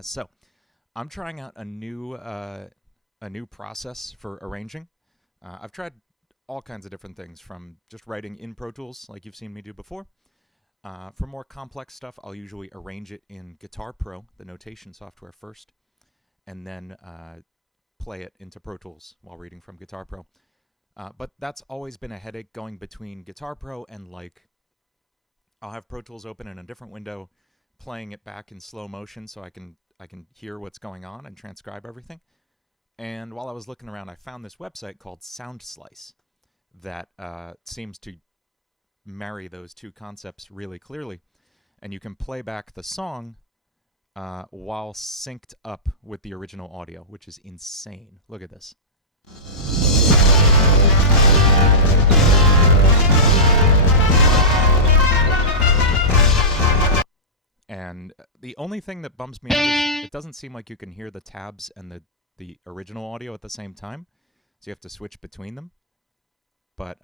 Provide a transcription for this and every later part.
So I'm trying out a new process for arranging. I've tried all kinds of different things, from just writing in Pro Tools, like you've seen me do before. For more complex stuff, I'll usually arrange it in Guitar Pro, the notation software, first, and then play it into Pro Tools while reading from Guitar Pro. But that's always been a headache, going between Guitar Pro and, like, I'll have Pro Tools open in a different window, playing it back in slow motion so I can hear what's going on and transcribe everything. And while I was looking around, I found this website called SoundSlice that seems to marry those two concepts really clearly. And you can play back the song while synced up with the original audio, which is insane. Look at this. And the only thing that bums me out is it doesn't seem like you can hear the tabs and the original audio at the same time, so you have to switch between them. But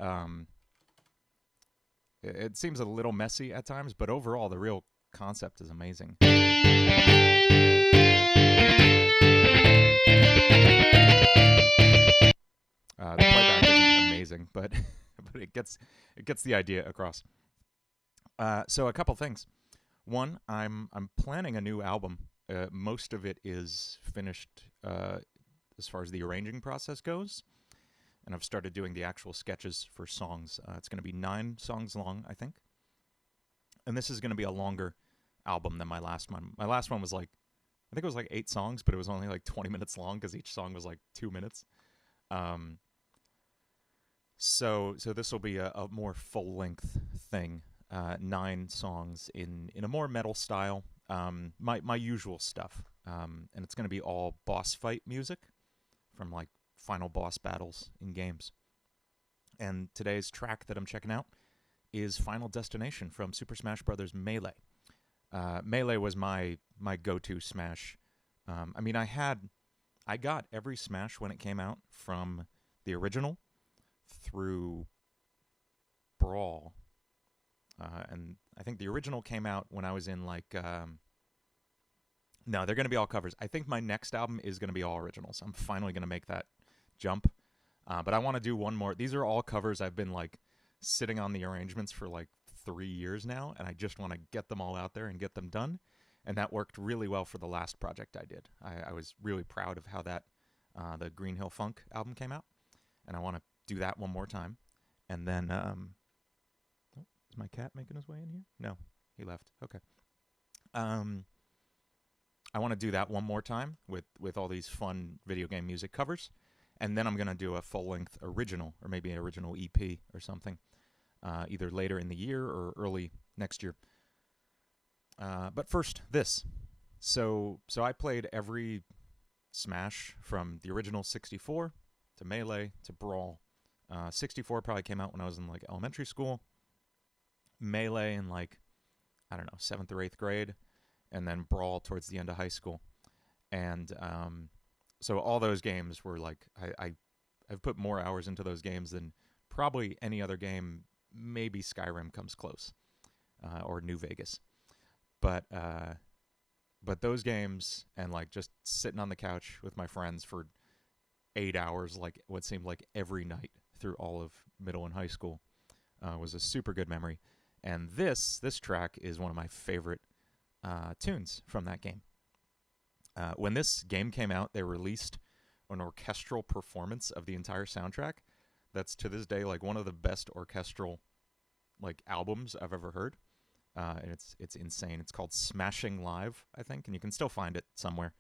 it seems a little messy at times, but overall, the real concept is amazing. The playback isn't amazing, but but it gets the idea across. So a couple things. One, I'm planning a new album. Most of it is finished as far as the arranging process goes, and I've started doing the actual sketches for songs. It's going to be 9 songs long, I think. And this is going to be a longer album than my last one. My last one was like, I think it was like 8 songs, but it was only like 20 minutes long because each song was like 2 minutes. So this will be a more full-length thing. 9 songs in a more metal style, my usual stuff, and it's going to be all boss fight music from, like, final boss battles in games. And today's track that I'm checking out is Final Destination from Super Smash Bros. Melee. Melee was my go-to Smash. I mean, I got every Smash when it came out, from the original through Brawl. And I think the original came out when I was in, like, no, they're going to be all covers. I think my next album is going to be all originals. I'm finally going to make that jump. But I want to do one more. These are all covers I've been, like, sitting on the arrangements for, like, 3 years now, and I just want to get them all out there and get them done. And that worked really well for the last project I did. I was really proud of how that, the Green Hill Funk album came out, and I want to do that one more time. And then, is my cat making his way in here? No, he left. Okay. I want to do that one more time with all these fun video game music covers. And then I'm going to do a full-length original, or maybe an original EP or something, either later in the year or early next year. But first, this. So I played every Smash from the original 64 to Melee to Brawl. 64 probably came out when I was in, like, elementary school. Melee in, like, I don't know, 7th or 8th grade, and then Brawl towards the end of high school. And so all those games were, like, I've put more hours into those games than probably any other game. Maybe Skyrim comes close, or New Vegas. But those games, and, like, just sitting on the couch with my friends for 8 hours, like what seemed like every night through all of middle and high school, was a super good memory. And this track is one of my favorite tunes from that game. When this game came out, they released an orchestral performance of the entire soundtrack. That's, to this day, like, one of the best orchestral, like, albums I've ever heard. And it's insane. It's called Smashing Live, I think, and you can still find it somewhere.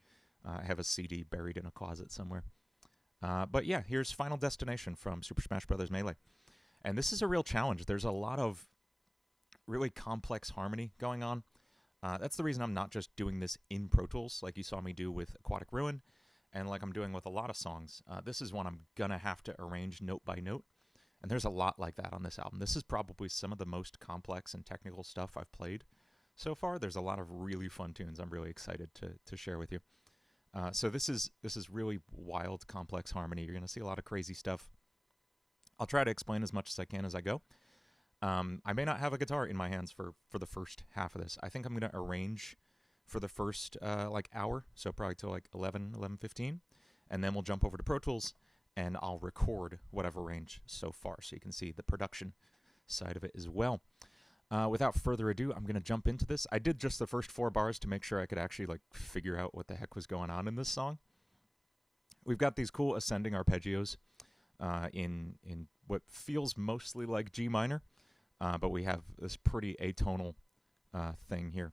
I have a CD buried in a closet somewhere. But yeah, here's Final Destination from Super Smash Bros. Melee. And this is a real challenge. There's a lot of really complex harmony going on. That's the reason I'm not just doing this in Pro Tools like you saw me do with Aquatic Ruin, and like I'm doing with a lot of songs. This is one I'm going to have to arrange note by note, and there's a lot like that on this album. This is probably some of the most complex and technical stuff I've played so far. There's a lot of really fun tunes I'm really excited to share with you. So this is really wild, complex harmony. You're going to see a lot of crazy stuff. I'll try to explain as much as I can as I go. I may not have a guitar in my hands for the first half of this. I think I'm going to arrange for the first like hour, so probably till like 11:15, and then we'll jump over to Pro Tools and I'll record whatever range so far, so you can see the production side of it as well. Without further ado, I'm going to jump into this. I did just the first 4 bars to make sure I could actually like figure out what the heck was going on in this song. We've got these cool ascending arpeggios in what feels mostly like G minor, but we have this pretty atonal thing here.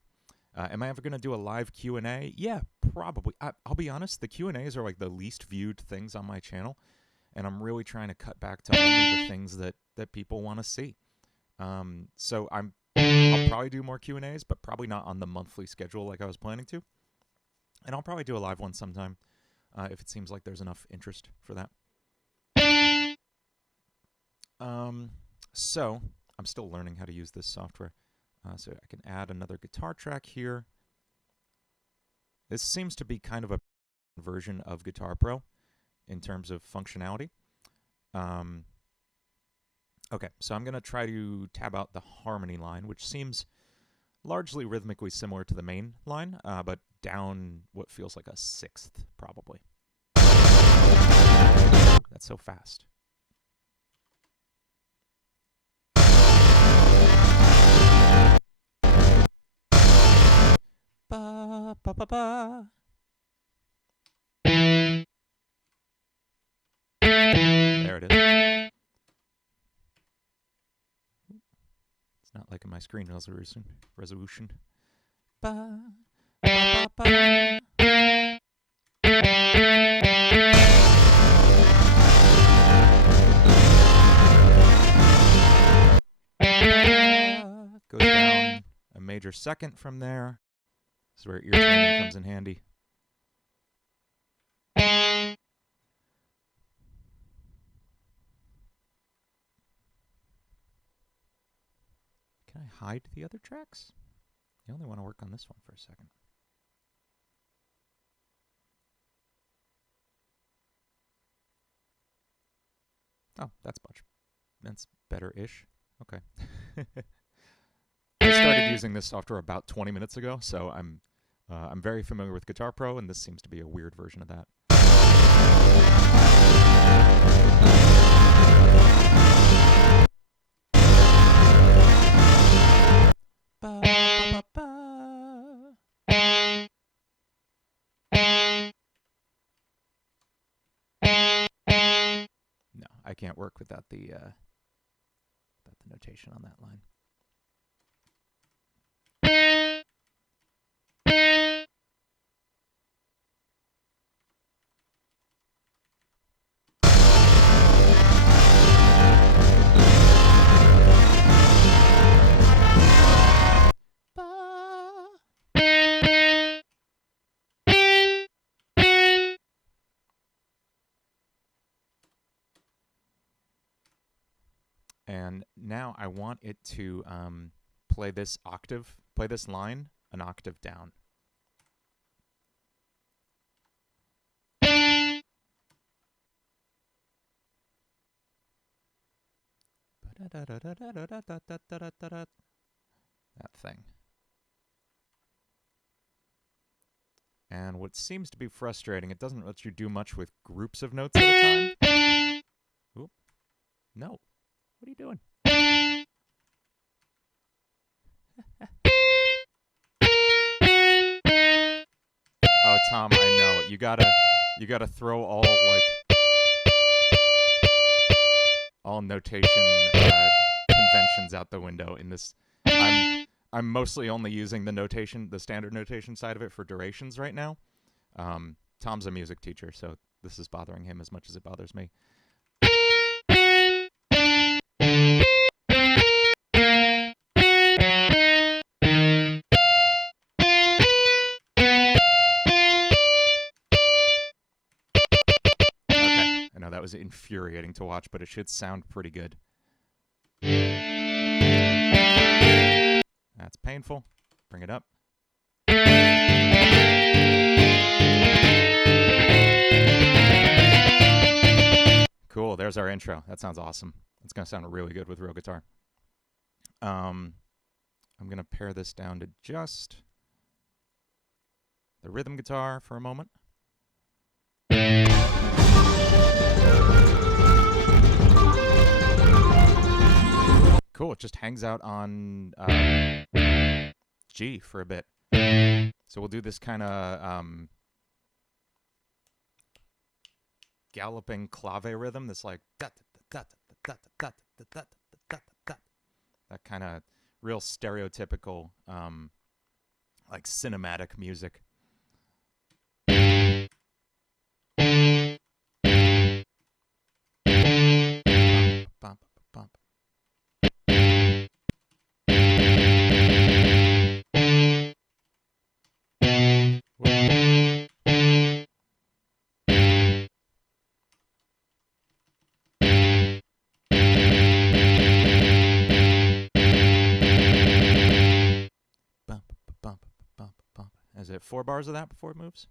Am I ever going to do a live Q&A? Yeah, probably. I'll be honest, the Q&As are like the least viewed things on my channel, and I'm really trying to cut back to only the things that people want to see. So I'll probably do more Q&As, but probably not on the monthly schedule like I was planning to. And I'll probably do a live one sometime if it seems like there's enough interest for that. So I'm still learning how to use this software. So I can add another guitar track here. This seems to be kind of a version of Guitar Pro in terms of functionality. Okay, so I'm going to try to tab out the harmony line, which seems largely rhythmically similar to the main line, but down what feels like a sixth, probably. That's so fast. Ba, ba, ba, ba. There it is. It's not liking my screen resolution. Ba, ba, ba, ba. Goes down a major second from there. This is where ear training comes in handy. Can I hide the other tracks? You only want to work on this one for a second. Oh, that's better-ish. Okay. I started using this software about 20 minutes ago, so I'm very familiar with Guitar Pro, and this seems to be a weird version of that. Ba, ba, ba, ba. No, I can't work without the notation on that line. And now I want it to play this line an octave down. That thing. And what seems to be frustrating, it doesn't let you do much with groups of notes at a time. Oop. No. What are you doing? Oh, Tom, I know. You gotta throw all notation conventions out the window in this. I'm mostly only using the standard notation side of it for durations right now. Tom's a music teacher, so this is bothering him as much as it bothers me. Okay, I know that was infuriating to watch, but it should sound pretty good. That's painful. Bring it up. Cool, there's our intro. That sounds awesome. It's going to sound really good with real guitar. I'm going to pare this down to just the rhythm guitar for a moment. Cool, it just hangs out on G for a bit. So we'll do this kind of galloping clave rhythm, this like that kind of real stereotypical like cinematic music. Is it 4 bars of that before it moves?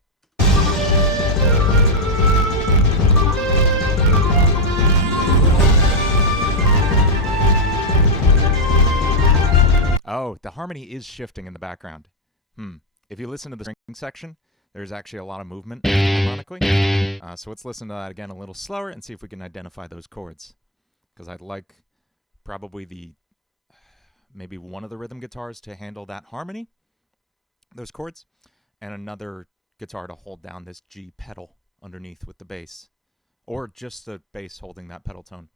Oh, the harmony is shifting in the background. If you listen to the string section, there's actually a lot of movement harmonically. So let's listen to that again a little slower and see if we can identify those chords. Because I'd like probably maybe one of the rhythm guitars to handle that harmony, those chords, and another guitar to hold down this G pedal underneath with the bass, or just the bass holding that pedal tone.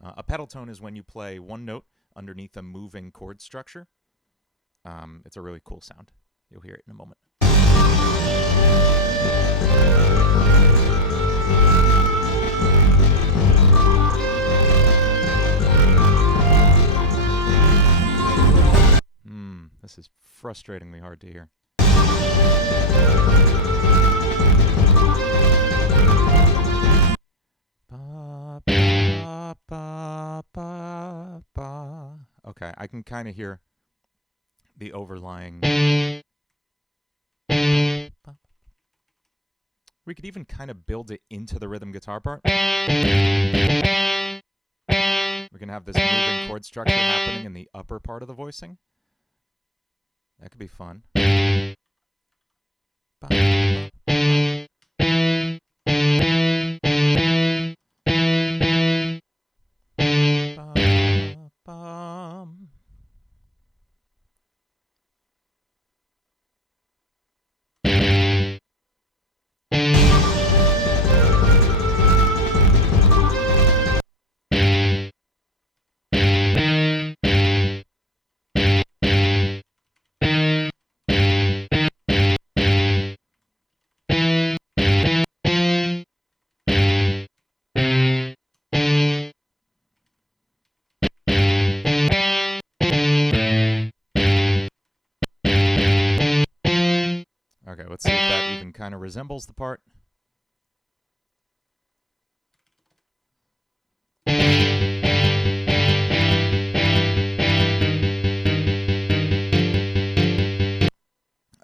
A pedal tone is when you play one note underneath a moving chord structure. It's a really cool sound. You'll hear it in a moment. This is frustratingly hard to hear. Ba, ba, ba, ba, ba. Okay, I can kind of hear the overlying. We could even kind of build it into the rhythm guitar part. We can have this moving chord structure happening in the upper part of the voicing. That could be fun. Okay, let's see if that even kind of resembles the part.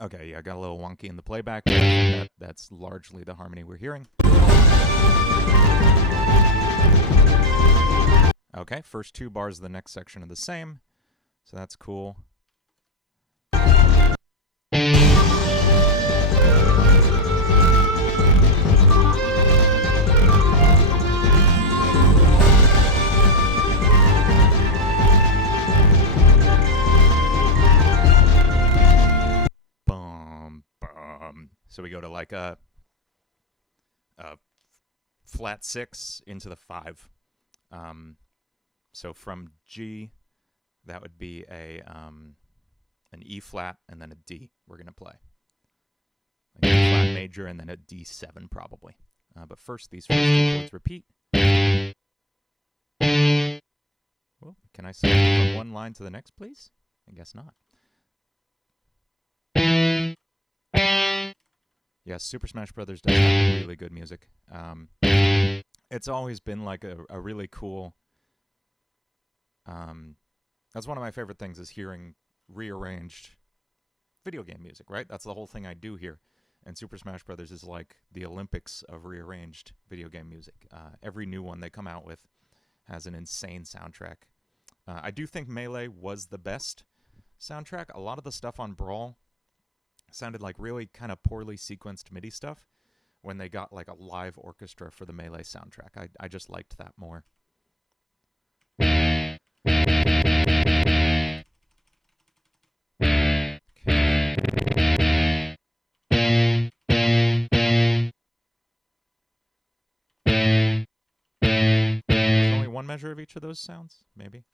Okay, yeah, got a little wonky in the playback, but I think that's largely the harmony we're hearing. Okay, first 2 bars of the next section are the same, so that's cool. So we go to like a flat 6 into the 5. So from G, that would be an E flat and then a D we're going to play. Like a flat major and then a D7 probably. But first, these first 2 chords repeat. Well, can I select from one line to the next, please? I guess not. Yeah, Super Smash Brothers does have really good music. It's always been like a really cool. That's one of my favorite things is hearing rearranged video game music, right? That's the whole thing I do here. And Super Smash Brothers is like the Olympics of rearranged video game music. Every new one they come out with has an insane soundtrack. I do think Melee was the best soundtrack. A lot of the stuff on Brawl Sounded like really kind of poorly sequenced MIDI stuff when they got like a live orchestra for the Melee soundtrack. I just liked that more. There's only one measure of each of those sounds, maybe.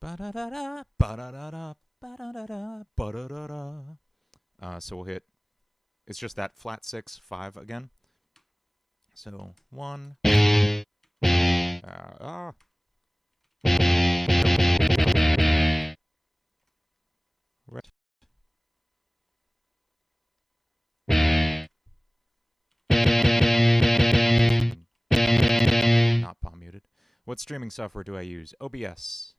Ba-da-da-da, ba-da-da-da, ba-da-da-da, ba-da-da-da. So we'll hit, it's just that flat 6, 5 again. So 1. Right. Not palm muted. What streaming software do I use? OBS.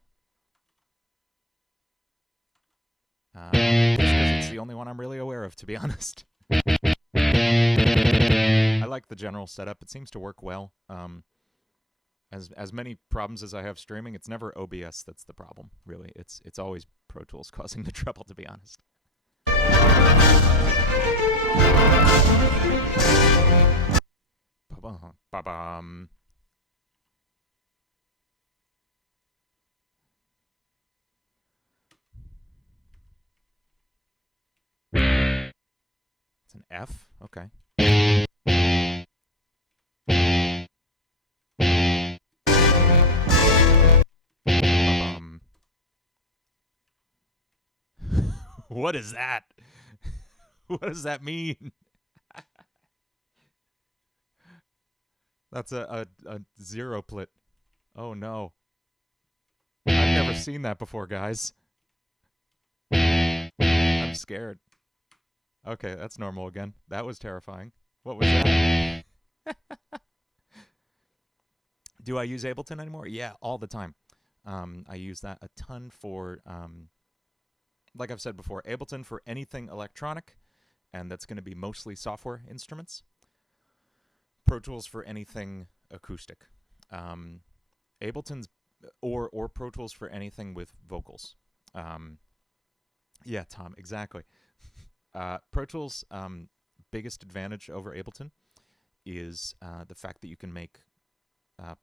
Just because it's the only one I'm really aware of, to be honest. I like the general setup. It seems to work well. As many problems as I have streaming, it's never OBS that's the problem, really. It's always Pro Tools causing the trouble, to be honest. Ba-bum. It's an F? Okay. What is that? What does that mean? That's a zero plit. Oh no. I've never seen that before, guys. I'm scared. Okay, that's normal again. That was terrifying. What was that? Do I use Ableton anymore? Yeah, all the time. I use that a ton for, like I've said before, Ableton for anything electronic, and that's going to be mostly software instruments. Pro Tools for anything acoustic. Ableton's, or Pro Tools for anything with vocals. Yeah, Tom, exactly. Pro Tools' biggest advantage over Ableton is the fact that you can make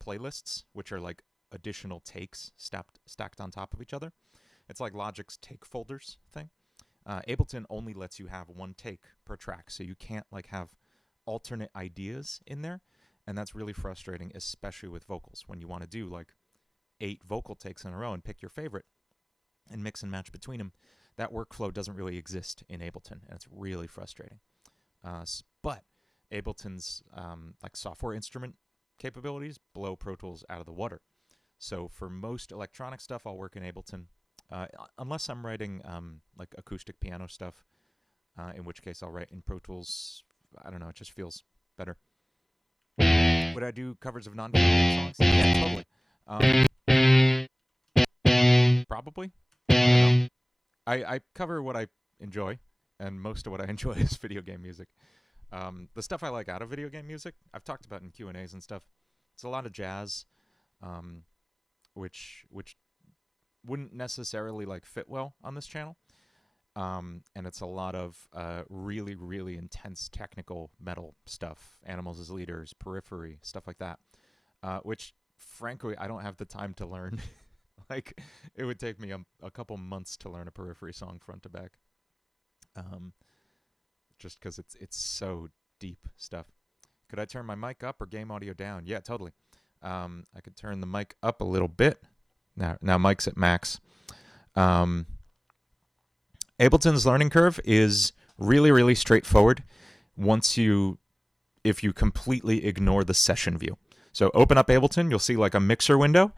playlists, which are like additional takes stacked on top of each other. It's like Logic's take folders thing. Ableton only lets you have one take per track, so you can't like have alternate ideas in there, and that's really frustrating, especially with vocals. When you want to do like 8 vocal takes in a row and pick your favorite and mix and match between them, that workflow doesn't really exist in Ableton, and it's really frustrating. But Ableton's like software instrument capabilities blow Pro Tools out of the water. So for most electronic stuff, I'll work in Ableton, unless I'm writing like acoustic piano stuff, in which case I'll write in Pro Tools. I don't know, it just feels better. Would I do covers of non-video songs? Yeah, totally. Probably. I cover what I enjoy, and most of what I enjoy is video game music. The stuff I like out of video game music, I've talked about in Q&As and stuff. It's a lot of jazz, which wouldn't necessarily like fit well on this channel. And it's a lot of really, really intense technical metal stuff. Animals as Leaders, Periphery, stuff like that. Which, frankly, I don't have the time to learn. Like, it would take me a couple months to learn a Periphery song front to back. Just because it's so deep stuff. Could I turn my mic up or game audio down? Yeah, totally. I could turn the mic up a little bit. Now mic's at max. Ableton's learning curve is really, really straightforward if you completely ignore the session view. So open up Ableton, you'll see like a mixer window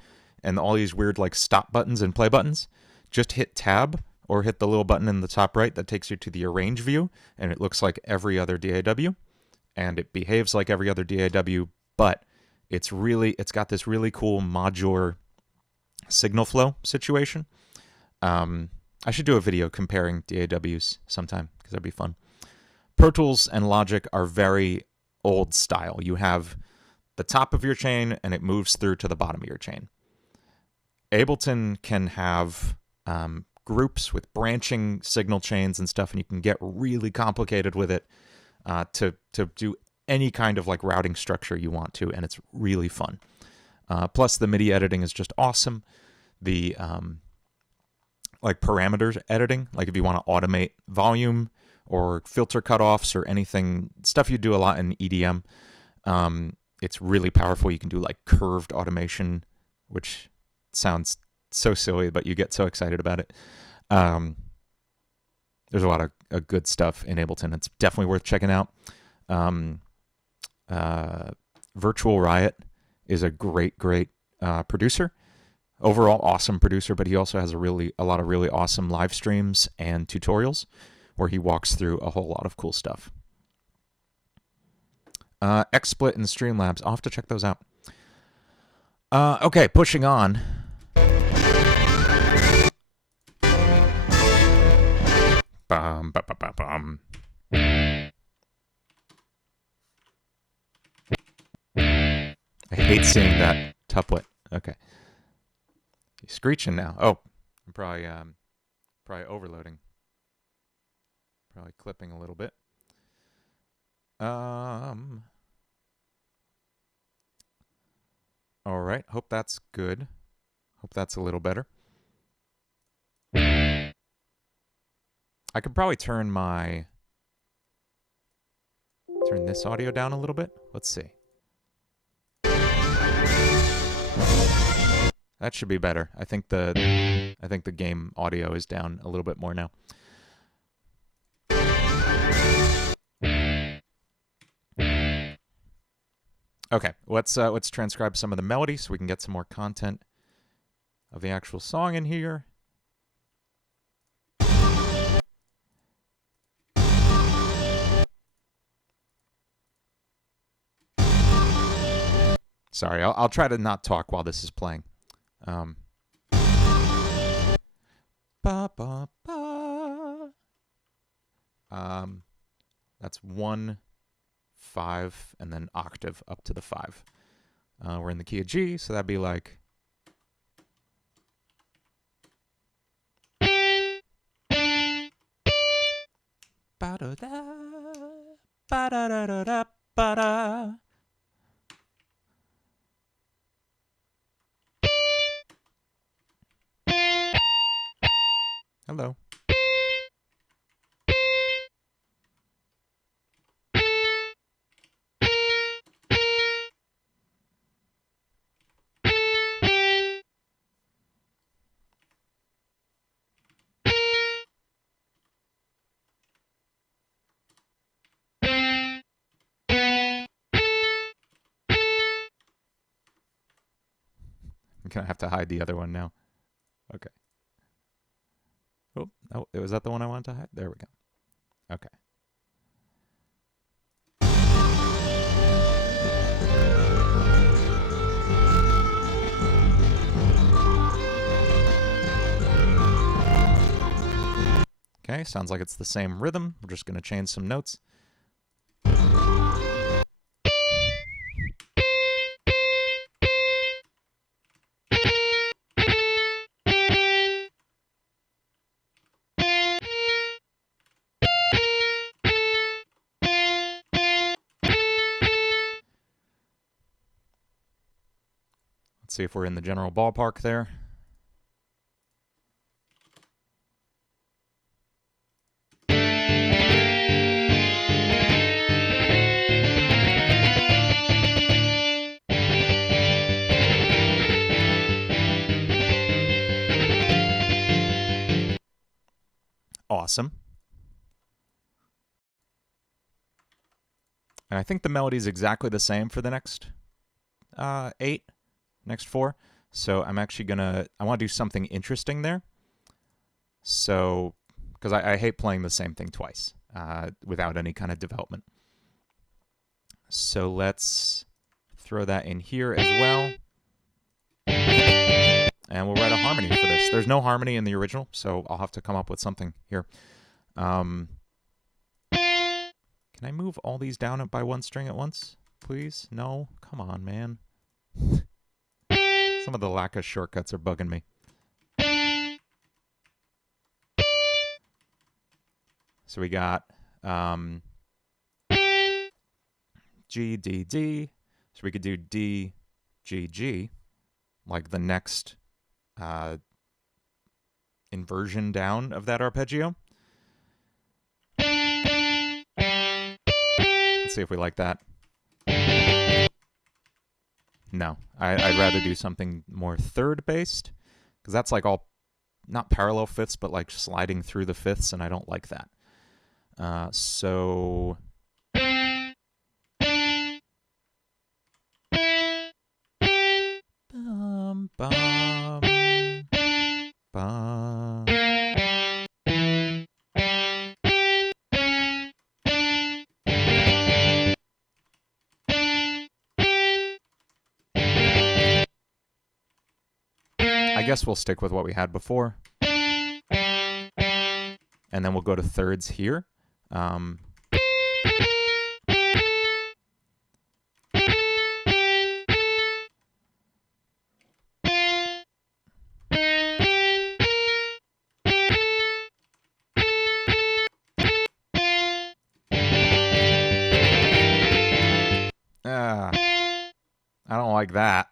and all these weird like stop buttons and play buttons. Just hit tab or hit the little button in the top right that takes you to the arrange view, and it looks like every other DAW, and it behaves like every other DAW, but it's got this really cool modular signal flow situation. I should do a video comparing DAWs sometime because that'd be fun. Pro Tools and Logic are very old style. You have the top of your chain and it moves through to the bottom of your chain. Ableton can have groups with branching signal chains and stuff, and you can get really complicated with it to do any kind of like routing structure you want to, and it's really fun. Plus, the MIDI editing is just awesome. The like parameters editing, like if you want to automate volume or filter cutoffs or anything, stuff you do a lot in EDM, it's really powerful. You can do like curved automation, which sounds so silly, but you get so excited about it. There's a lot of good stuff in Ableton. It's definitely worth checking out. Virtual Riot is a great producer. Overall, awesome producer, but he also has a lot of really awesome live streams and tutorials where he walks through a whole lot of cool stuff. XSplit and Streamlabs, I'll have to check those out. Okay, pushing on. Bum, ba, ba, ba, bum. I hate seeing that tuplet. Okay. He's screeching now. Oh, I'm probably overloading. Probably clipping a little bit. All right. Hope that's good. Hope that's a little better. I could probably turn this audio down a little bit. Let's see. That should be better. I think the game audio is down a little bit more now. Okay, let's transcribe some of the melody so we can get some more content of the actual song in here. Sorry, I'll try to not talk while this is playing. Ba, ba, ba. That's 1, 5, and then octave up to the 5. We're in the key of G, so that'd be like. Ba da da, ba da da da da, ba da. Hello. I'm gonna have to hide the other one now. Okay. Oh, was that the one I wanted to hide? There we go. Okay. Okay, sounds like it's the same rhythm. We're just going to change some notes. Let's see if we're in the general ballpark there. Awesome. And I think the melody is exactly the same for the next 8, next 4. So I'm actually I want to do something interesting there. So, because I hate playing the same thing twice without any kind of development. So let's throw that in here as well. And we'll write a harmony for this. There's no harmony in the original, so I'll have to come up with something here. Can I move all these down by one string at once, please? No? Come on, man. Some of the lack of shortcuts are bugging me. So we got G, D, D. So we could do D, G, G, like the next inversion down of that arpeggio. Let's see if we like that. No, I'd rather do something more third-based, because that's like all, not parallel fifths, but like sliding through the fifths, and I don't like that. So... Bum, bum, bum. I guess we'll stick with what we had before. And then we'll go to thirds here. I don't like that.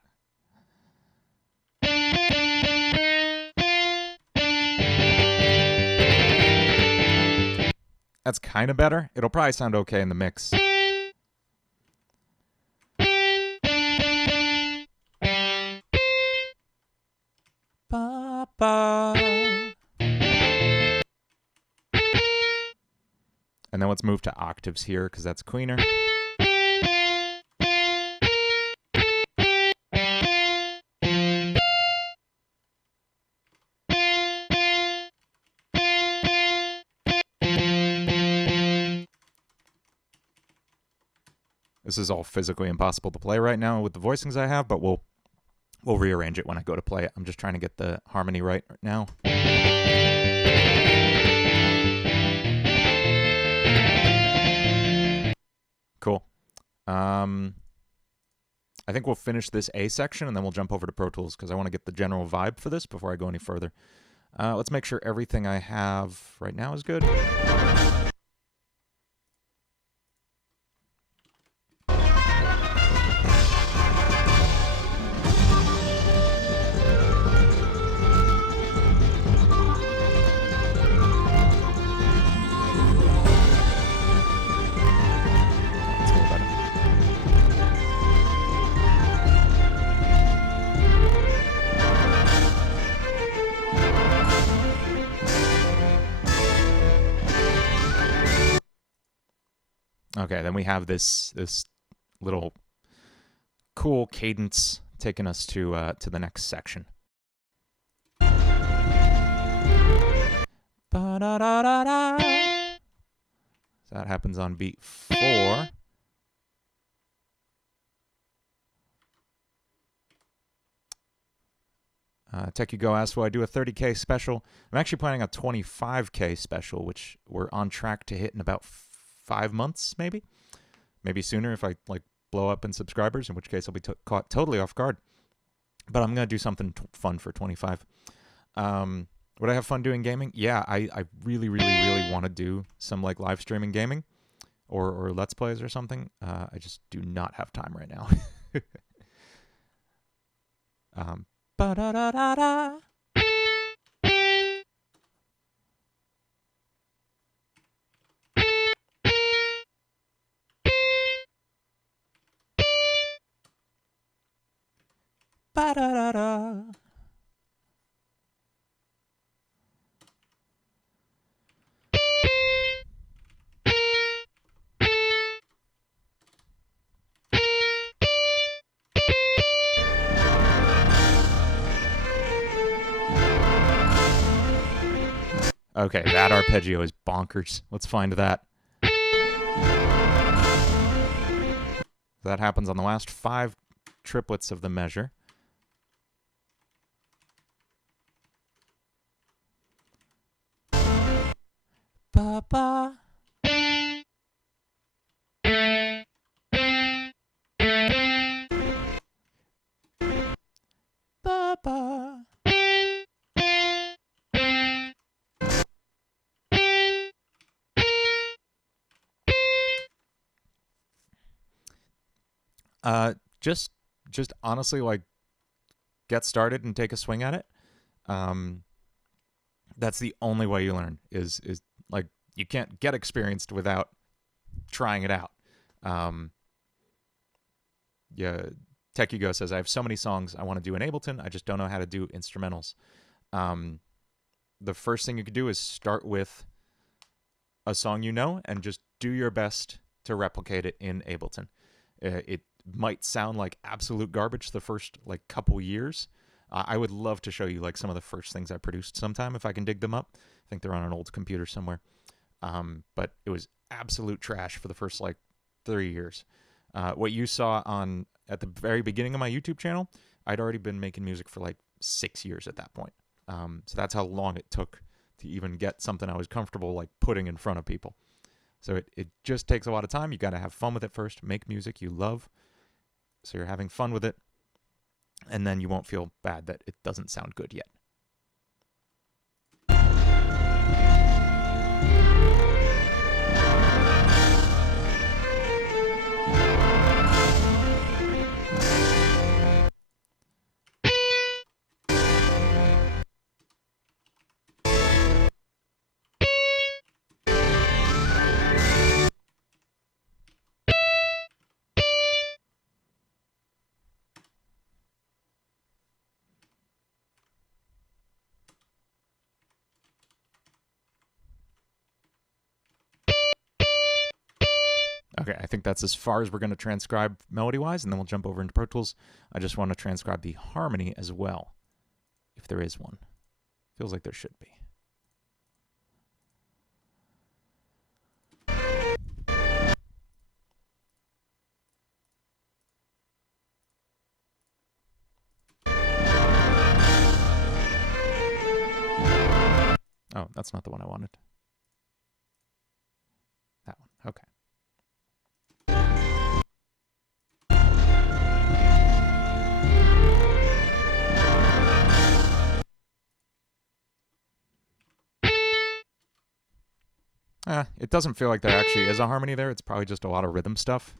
That's kind of better. It'll probably sound okay in the mix. Ba, ba. And then let's move to octaves here, because that's cleaner. This is all physically impossible to play right now with the voicings I have, but we'll rearrange it when I go to play it. I'm just trying to get the harmony right now. Cool. I think we'll finish this A section, and then we'll jump over to Pro Tools, because I want to get the general vibe for this before I go any further. Let's make sure everything I have right now is good. Okay, then we have this little cool cadence taking us to the next section. Ba-da-da-da-da. So that happens on beat 4. Tech You Go asks, will I do a 30K special? I'm actually planning a 25K special, which we're on track to hit in about 5 months, maybe sooner if I like blow up in subscribers, in which case I'll be caught totally off guard. But I'm gonna do something fun for 25. Would I have fun doing gaming? Yeah, I really want to do some like live streaming gaming or let's plays or something. I just do not have time right now. Ba-da-da-da-da. Ba-da-da-da. Okay, that arpeggio is bonkers. Let's find that. That happens on the last 5 triplets of the measure. Ba-ba. ba. Just honestly, like, get started and take a swing at it. That's the only way you learn. Is like, you can't get experienced without trying it out. Yeah, TechUgo says, I have so many songs I want to do in Ableton. I just don't know how to do instrumentals. The first thing you could do is start with a song you know and just do your best to replicate it in Ableton. It might sound like absolute garbage the first like couple years. I would love to show you like some of the first things I produced sometime if I can dig them up. I think they're on an old computer somewhere. But it was absolute trash for the first like 3 years. What you saw on at the very beginning of my YouTube channel, I'd already been making music for like 6 years at that point. So that's how long it took to even get something I was comfortable like putting in front of people. So it just takes a lot of time. You got to have fun with it first. Make music you love, so you're having fun with it, and then you won't feel bad that it doesn't sound good yet. Okay, I think that's as far as we're going to transcribe melody-wise, and then we'll jump over into Pro Tools. I just want to transcribe the harmony as well, if there is one. Feels like there should be. Oh, that's not the one I wanted. That one, okay. It doesn't feel like there actually is a harmony there. It's probably just a lot of rhythm stuff.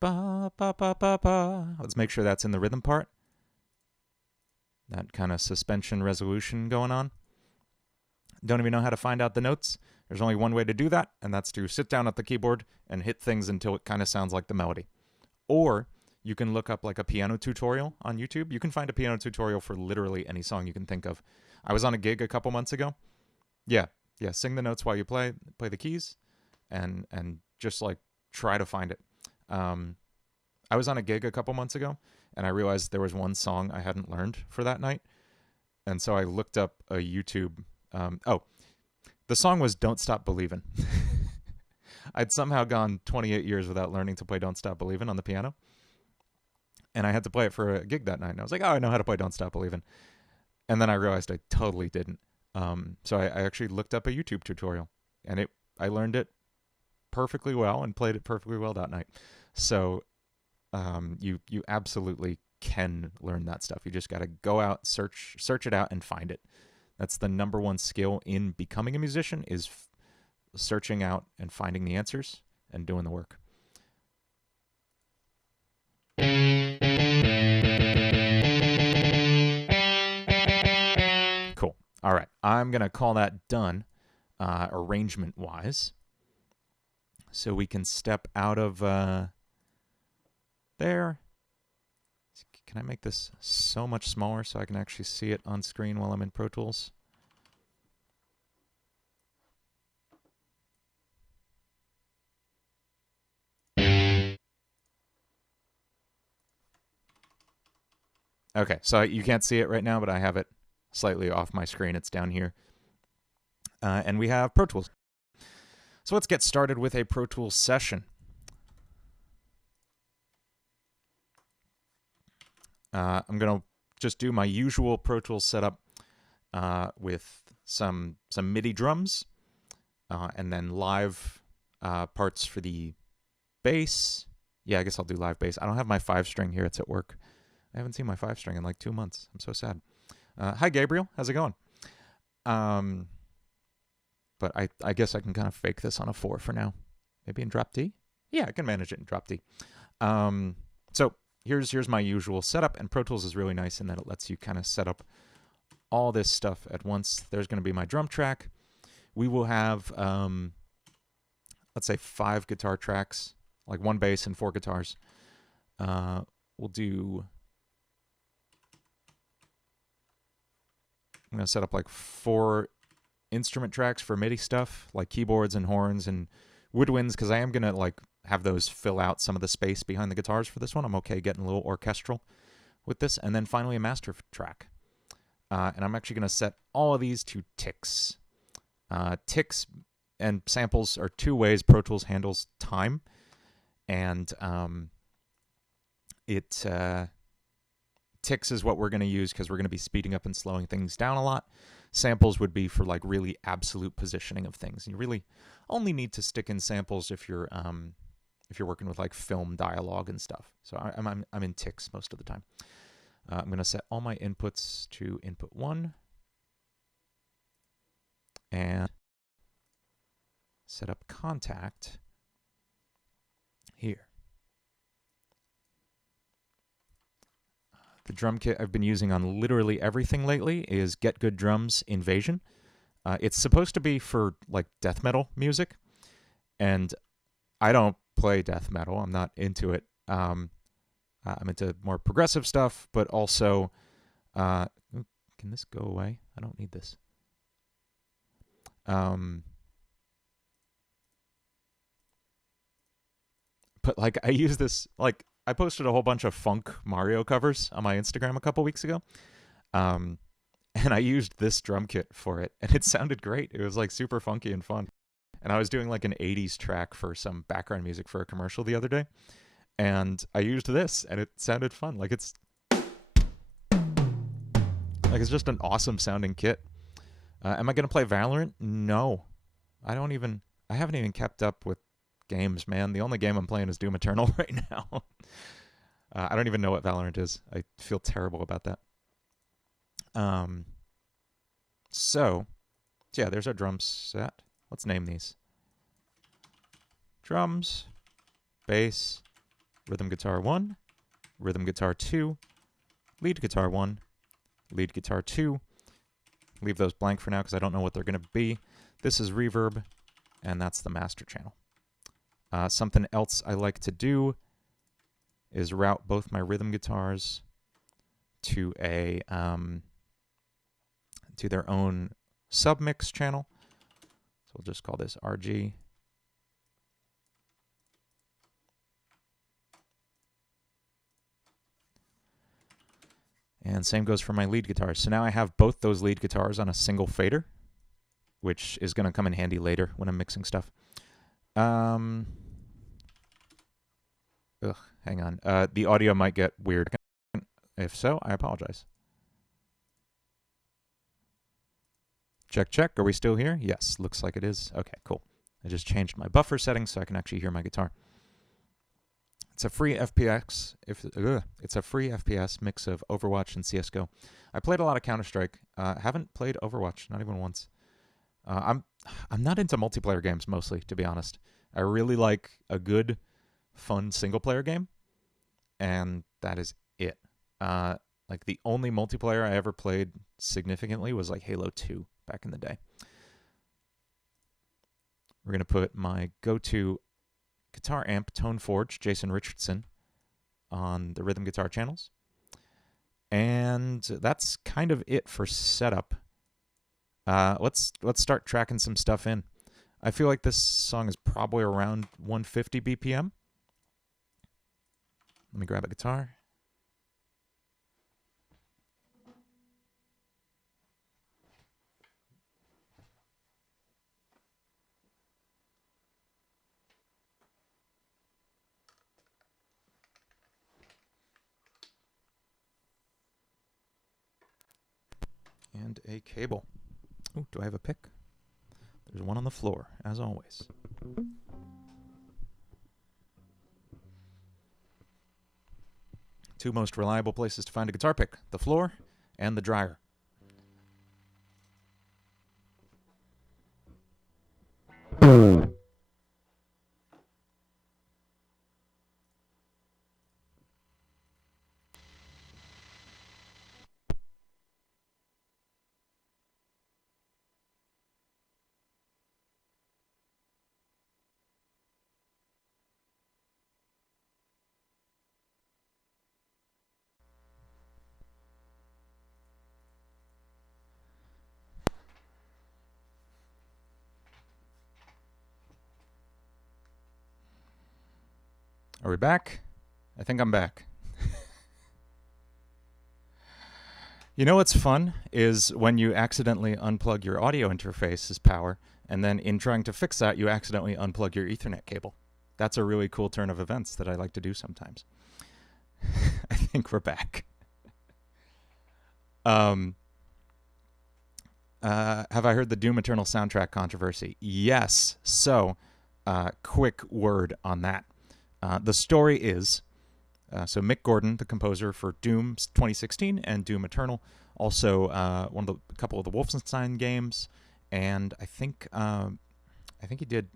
Ba, ba, ba, ba, ba. Let's make sure that's in the rhythm part. That kind of suspension resolution going on. Don't even know how to find out the notes. There's only one way to do that, and that's to sit down at the keyboard and hit things until it kind of sounds like the melody. Or you can look up like a piano tutorial on YouTube. You can find a piano tutorial for literally any song you can think of. I was on a gig a couple months ago. Yeah, sing the notes while you play the keys, and just like try to find it. I was on a gig a couple months ago, and I realized there was one song I hadn't learned for that night, and so I looked up a YouTube. The song was Don't Stop Believin'. I'd somehow gone 28 years without learning to play Don't Stop Believin' on the piano. And I had to play it for a gig that night. And I was like, oh, I know how to play Don't Stop Believin'. And then I realized I totally didn't. So I actually looked up a YouTube tutorial. And I learned it perfectly well and played it perfectly well that night. So you absolutely can learn that stuff. You just got to go out, search it out, and find it. That's the number one skill in becoming a musician, is searching out and finding the answers and doing the work. Cool. All right. I'm going to call that done arrangement-wise. So we can step out of there. Can I make this so much smaller so I can actually see it on screen while I'm in Pro Tools? Okay, so you can't see it right now, but I have it slightly off my screen. It's down here. And we have Pro Tools. So let's get started with a Pro Tools session. I'm going to just do my usual Pro Tools setup. with some MIDI drums, and then live parts for the bass. Yeah, I guess I'll do live bass. I don't have my 5-string here. It's at work. I haven't seen my 5-string in like 2 months. I'm so sad. Hi, Gabriel. How's it going? But I guess I can kind of fake this on a 4 for now. Maybe in drop D? Yeah, I can manage it in drop D. So here's my usual setup, and Pro Tools is really nice in that it lets you kind of set up all this stuff at once. There's going to be my drum track. We will have, let's say, 5 guitar tracks, like 1 bass and 4 guitars. We'll do... I'm going to set up like 4 instrument tracks for MIDI stuff, like keyboards and horns and woodwinds, because I am going to like have those fill out some of the space behind the guitars for this one. I'm okay getting a little orchestral with this. And then finally a master track. And I'm actually going to set all of these to ticks. Ticks and samples are 2 ways Pro Tools handles time. And ticks is what we're going to use because we're going to be speeding up and slowing things down a lot. Samples would be for like really absolute positioning of things. And you really only need to stick in samples if you're working with like film dialogue and stuff. So I'm in ticks most of the time. I'm going to set all my inputs to input 1 and set up contact here. The drum kit I've been using on literally everything lately is Get Good Drums Invasion. It's supposed to be for like death metal music, and I don't play death metal. I'm not into it. I'm into more progressive stuff, but also, can this go away? I don't need this. But like I use this, like I posted a whole bunch of funk Mario covers on my Instagram a couple weeks ago. And I used this drum kit for it, and it sounded great. It was like super funky and fun. And I was doing like an 80s track for some background music for a commercial the other day. And I used this, and it sounded fun. Like it's just an awesome sounding kit. Am I going to play Valorant? No. I haven't even kept up with games, man. The only game I'm playing is Doom Eternal right now. I don't even know what Valorant is. I feel terrible about that. So yeah, there's our drum set. Let's name these. Drums, bass, rhythm guitar 1, rhythm guitar 2, lead guitar 1, lead guitar 2. Leave those blank for now because I don't know what they're going to be. This is reverb, and that's the master channel. Something else I like to do is route both my rhythm guitars to a to their own submix channel. So we'll just call this RG. And same goes for my lead guitars. So now I have both those lead guitars on a single fader, which is going to come in handy later when I'm mixing stuff. Hang on. The audio might get weird. If so, I apologize. Check, check. Are we still here? Yes, looks like it is. Okay, cool. I just changed my buffer settings so I can actually hear my guitar. It's a free FPS. It's a free FPS mix of Overwatch and CS:GO. I played a lot of Counter-Strike. Haven't played Overwatch, not even once. I'm not into multiplayer games mostly, to be honest. I really like a good, fun single-player game, and that is it. Like the only multiplayer I ever played significantly was like Halo 2 back in the day. We're gonna put my go-to guitar amp, Tone Forge, Jason Richardson, on the rhythm guitar channels. And that's kind of it for setup. Let's start tracking some stuff in. I feel like this song is probably around 150 BPM. Let me grab a guitar. and a cable. Oh, do I have a pick? There's one on the floor, as always. Two most reliable places to find a guitar pick, the floor and the dryer. Are we back? I think I'm back. You know what's fun is when you accidentally unplug your audio interface's power, and then in trying to fix that, you accidentally unplug your Ethernet cable. That's a really cool turn of events that I like to do sometimes. I think we're back. Have I heard the Doom Eternal soundtrack controversy? Yes. So, quick word on that. The story is, so Mick Gordon, the composer for Doom 2016 and Doom Eternal, also a couple of the Wolfenstein games, and I think he did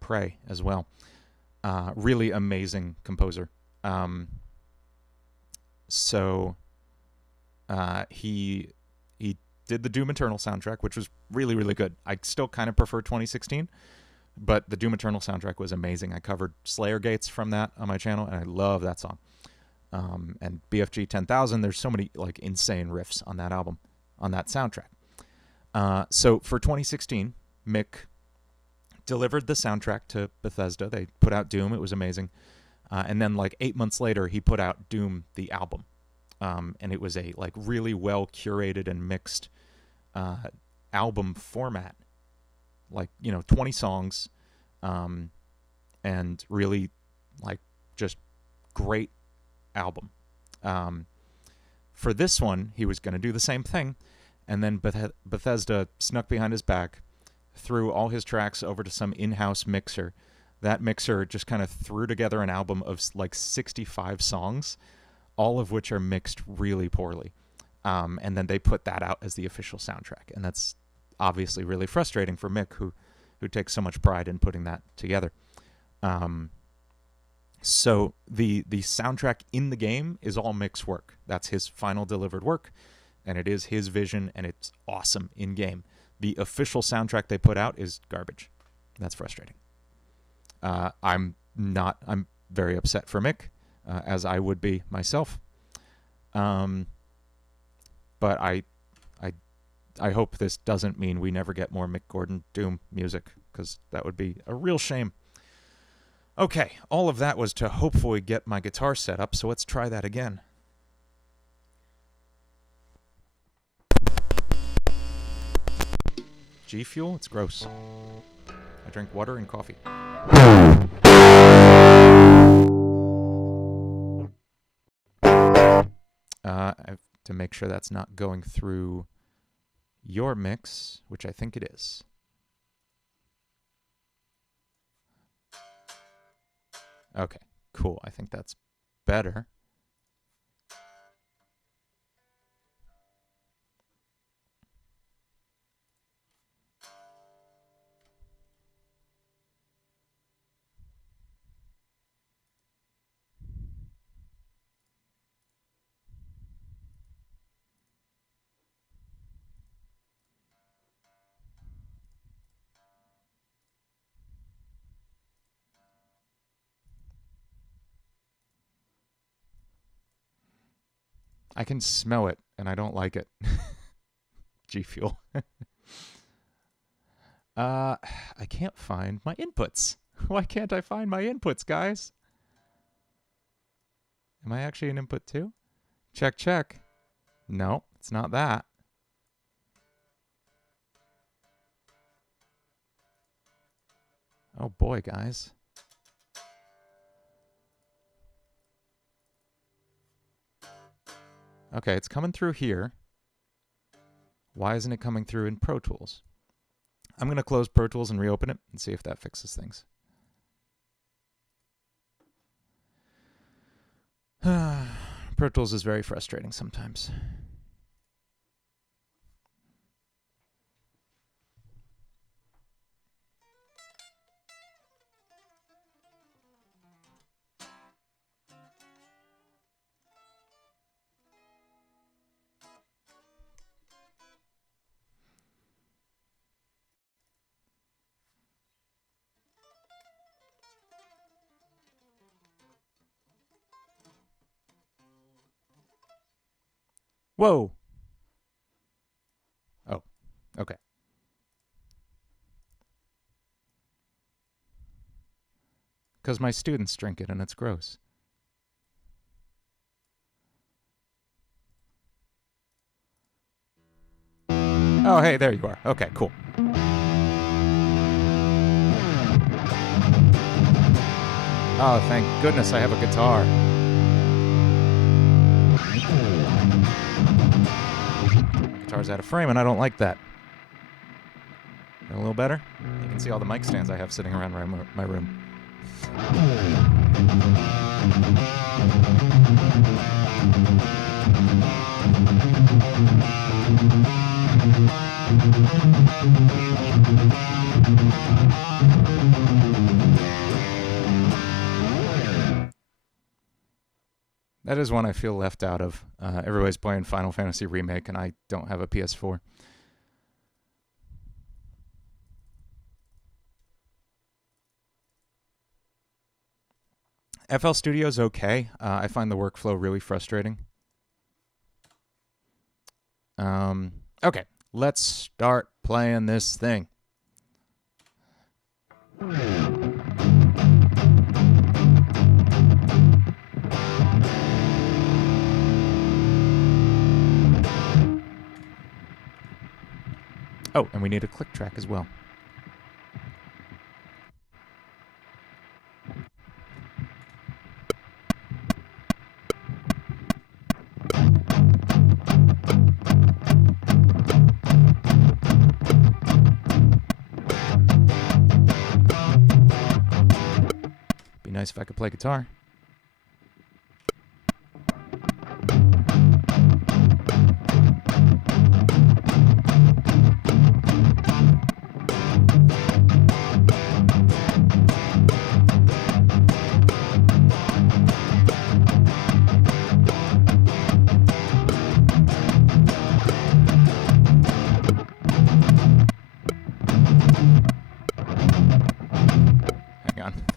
Prey as well. Really amazing composer. So he did the Doom Eternal soundtrack, which was really, really good. I still kind of prefer 2016, but the Doom Eternal soundtrack was amazing. I covered Slayer Gates from that on my channel, and I love that song. And BFG 10,000, there's so many like insane riffs on that album, on that soundtrack. So for 2016, Mick delivered the soundtrack to Bethesda. They put out Doom. It was amazing. And then like 8 months later, he put out Doom, the album. And it was a like really well curated and mixed album format, like 20 songs, and really like just great album. For this one, he was going to do the same thing, and then Bethesda snuck behind his back, threw all his tracks over to some in-house mixer. That mixer just kind of threw together an album of like 65 songs, all of which are mixed really poorly. And then they put that out as the official soundtrack. And that's obviously really frustrating for Mick, who takes so much pride in putting that together. So the soundtrack in the game is all Mick's work. That's his final delivered work, and it is his vision, and it's awesome in game. The official soundtrack they put out is garbage. That's frustrating. I'm very upset for Mick, as I would be myself. But I hope this doesn't mean we never get more Mick Gordon Doom music, because that would be a real shame. Okay, all of that was to hopefully get my guitar set up, so let's try that again. G Fuel? It's gross. I drink water and coffee. I have to make sure that's not going through your mix, which I think it is. Okay, cool. I think that's better. I can smell it, and I don't like it. G Fuel. I can't find my inputs. Why can't I find my inputs, guys? Am I actually an input too? Check, check. No, it's not that. Oh boy, guys. Okay, it's coming through here. Why isn't it coming through in Pro Tools? I'm going to close Pro Tools and reopen it and see if that fixes things. Pro Tools is very frustrating sometimes. Whoa! Oh, okay. Because my students drink it and it's gross. Oh, hey, there you are. Okay, cool. Oh, thank goodness I have a guitar. Guitar's out of frame and I don't like that. A little better? You can see all the mic stands I have sitting around my room. That is one I feel left out of. Everybody's playing Final Fantasy Remake, and I don't have a PS4. FL Studio's okay. I find the workflow really frustrating. Okay, let's start playing this thing. Oh, and we need a click track as well. Be nice if I could play guitar.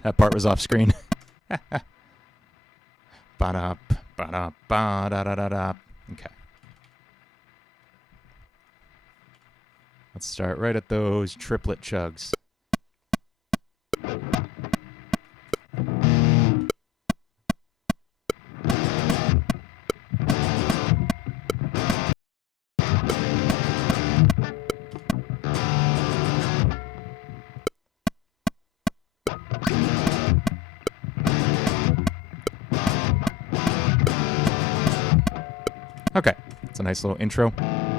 That part was off screen. Ba-da, ba-da, ba-da-da-da-da. Okay. Let's start right at those triplet chugs. Okay, it's a nice little intro.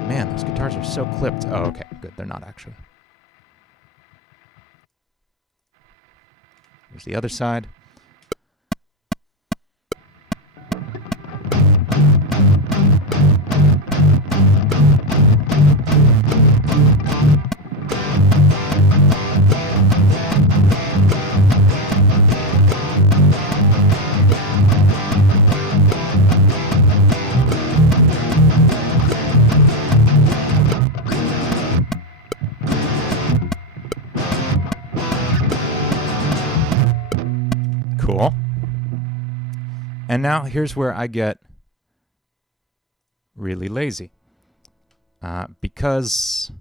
Man, those guitars are so clipped. Oh, okay, good. They're not actually. Here's the other side. Cool. And now here's where I get really lazy. Because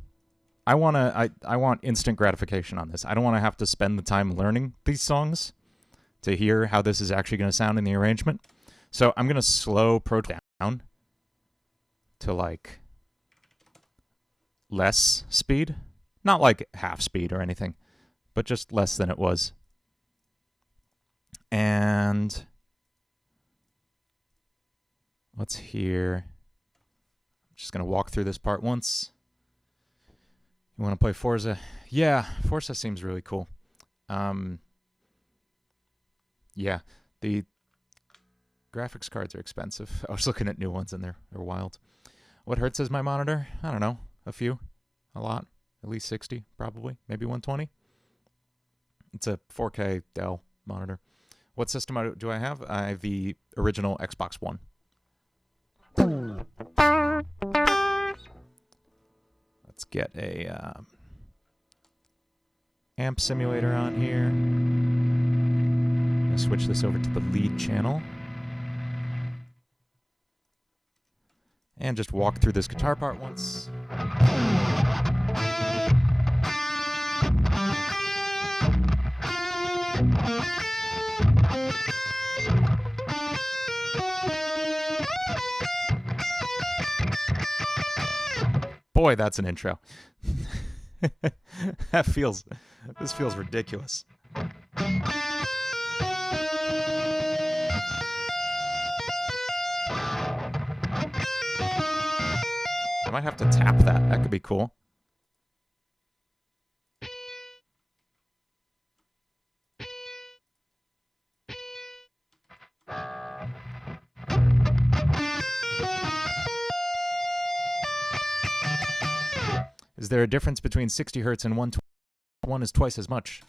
I want instant gratification on this. I don't want to have to spend the time learning these songs to hear how this is actually going to sound in the arrangement. So I'm going to slow Pro down to like less speed. Not like half speed or anything, but just less than it was. And let's hear Just going to walk through this part once. You want to play Forza? Yeah, Forza seems really cool. Yeah, the graphics cards are expensive. I was looking at new ones and they're wild. What hertz is my monitor? I don't know. A few. A lot. At least 60, probably. Maybe 120. It's a 4K Dell monitor. What system do I have? I have the original Xbox One. Let's get a amp simulator on here. I'm going to switch this over to the lead channel. And just walk through this guitar part once. Boy, that's an intro. This feels ridiculous. I might have to tap that. That could be cool. Is there a difference between 60 hertz and 120? One is twice as much.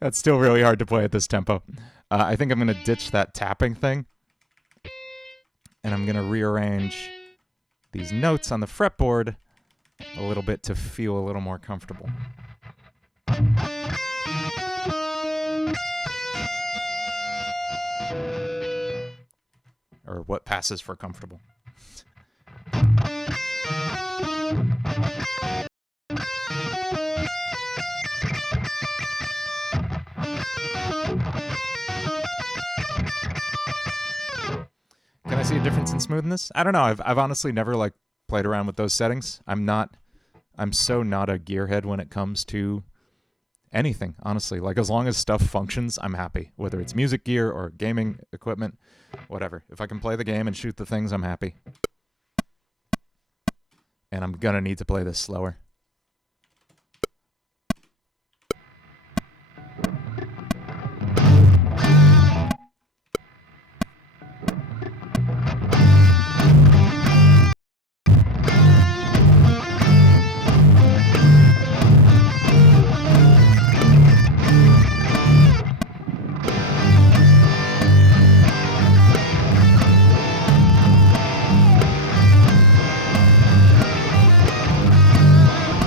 That's still really hard to play at this tempo. I think I'm going to ditch that tapping thing. And I'm going to rearrange these notes on the fretboard a little bit to feel a little more comfortable. Or what passes for comfortable. Can I see a difference in smoothness? I don't know. I've honestly never like played around with those settings. I'm so not a gearhead when it comes to anything, honestly. Like, as long as stuff functions, I'm happy. Whether it's music gear or gaming equipment, whatever. If I can play the game and shoot the things, I'm happy. And I'm gonna need to play this slower.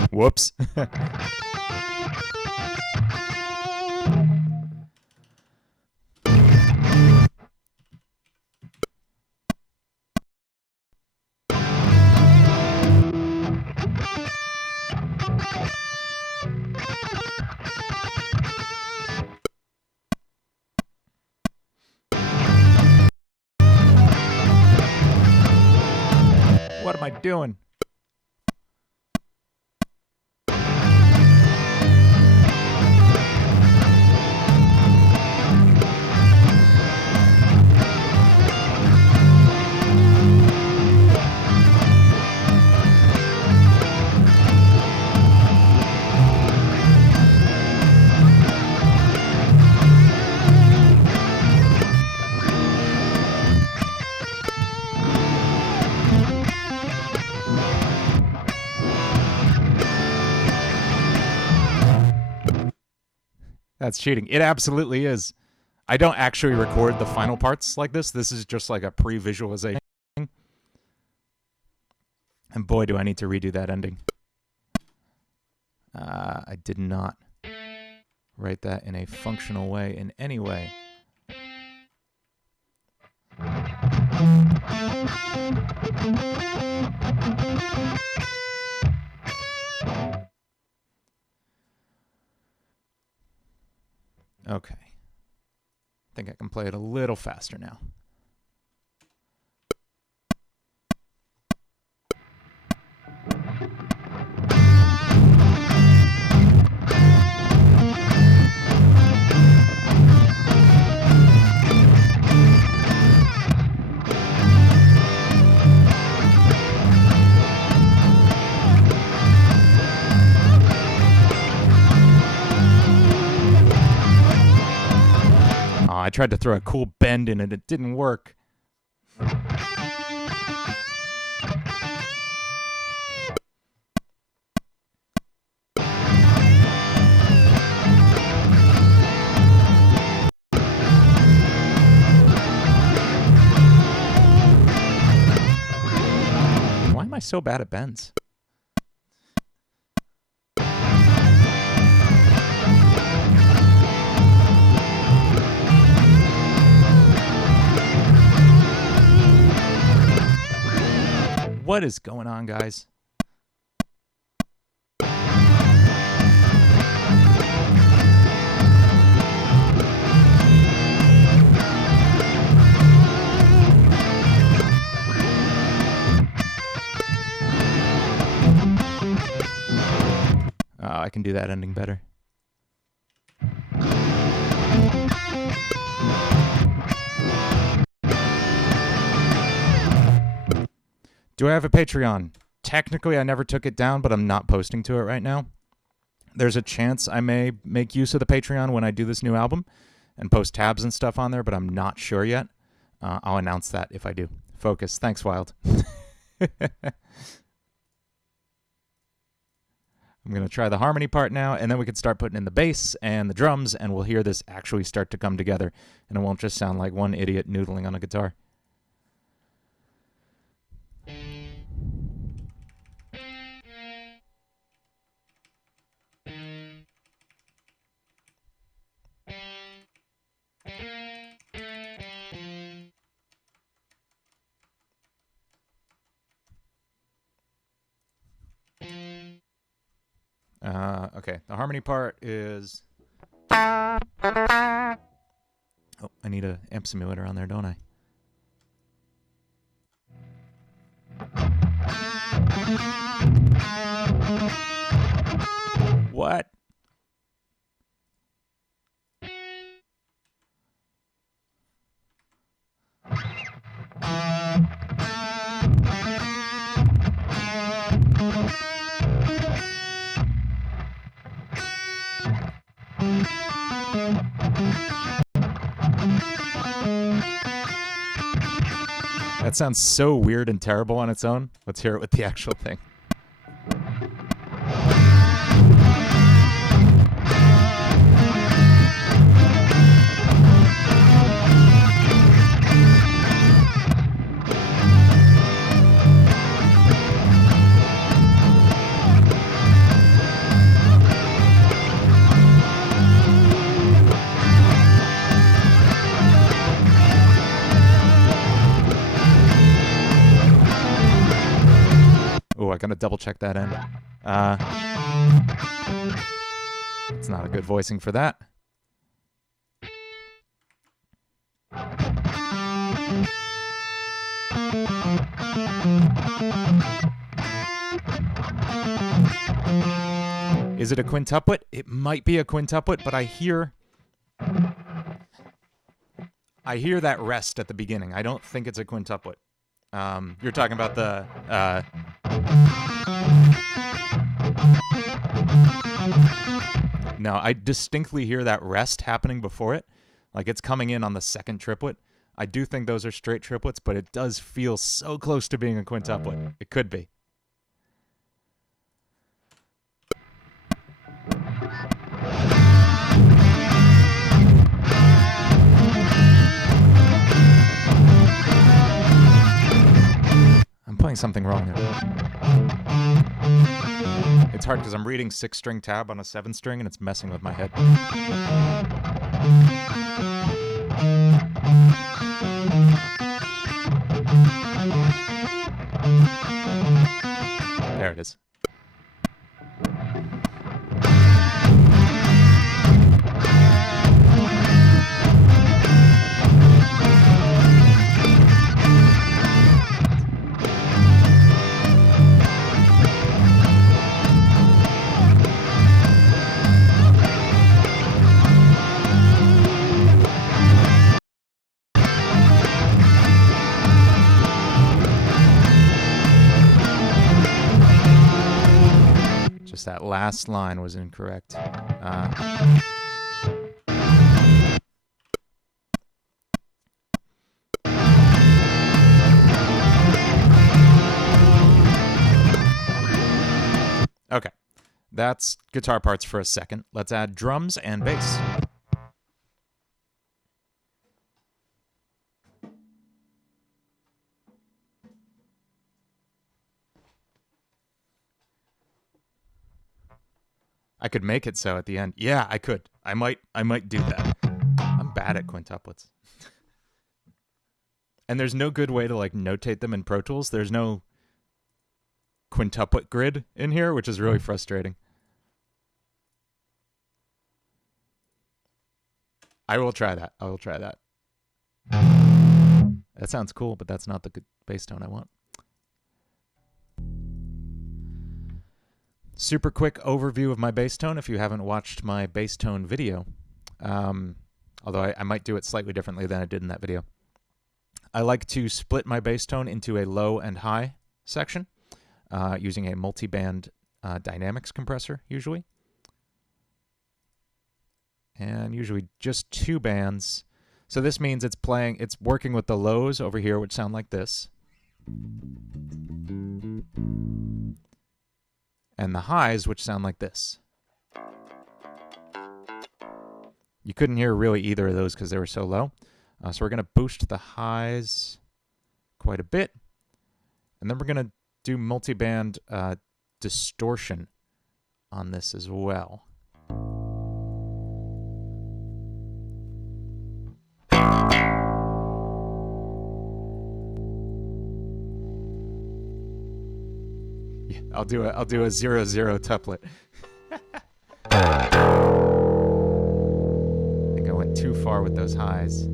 Whoops. What am I doing? That's cheating. It absolutely is. I don't actually record the final parts like this. This is just like a pre-visualization. And boy, do I need to redo that ending. I did not write that in a functional way in any way. Okay. I think I can play it a little faster now. tried to throw a cool bend in it. It didn't work. Why am I so bad at bends? What is going on, guys? I can do that ending better. Do I have a Patreon? Technically, I never took it down, but I'm not posting to it right now. There's a chance I may make use of the Patreon when I do this new album and post tabs and stuff on there, but I'm not sure yet. I'll announce that if I do. Focus. Thanks, Wild. I'm going to try the harmony part now, and then we can start putting in the bass and the drums, and we'll hear this actually start to come together, and it won't just sound like one idiot noodling on a guitar. Okay, the harmony part is... Oh, I need an amp simulator on there, don't I? What? That sounds so weird and terrible on its own. Let's hear it with the actual thing. Oh, I gotta double check that end. It's not a good voicing for that. Is it a quintuplet? It might be a quintuplet, but I hear that rest at the beginning. I don't think it's a quintuplet. You're talking about the no, I distinctly hear that rest happening before it. Like it's coming in on the second triplet. I do think those are straight triplets, but it does feel so close to being a quintuplet. It could be. I'm playing something wrong there. It's hard because I'm reading 6-string tab on a 7-string and it's messing with my head. There it is. That last line was incorrect. that's guitar parts for a second. Let's add drums and bass. I could make it so at the end. Yeah, I could. I might do that. I'm bad at quintuplets. And there's no good way to like notate them in Pro Tools. There's no quintuplet grid in here, which is really frustrating. I will try that. That sounds cool, but that's not the good bass tone I want. Super quick overview of my bass tone if you haven't watched my bass tone video. Although I might do it slightly differently than I did in that video. I like to split my bass tone into a low and high section using a multi-band dynamics compressor, usually. And usually just 2 bands. So this means it's working with the lows over here, which sound like this. And the highs, which sound like this. You couldn't hear really either of those because they were so low. So we're going to boost the highs quite a bit. And then we're going to do multi-band distortion on this as well. Yeah, I'll do a 0-0 tuplet. I think I went too far with those highs.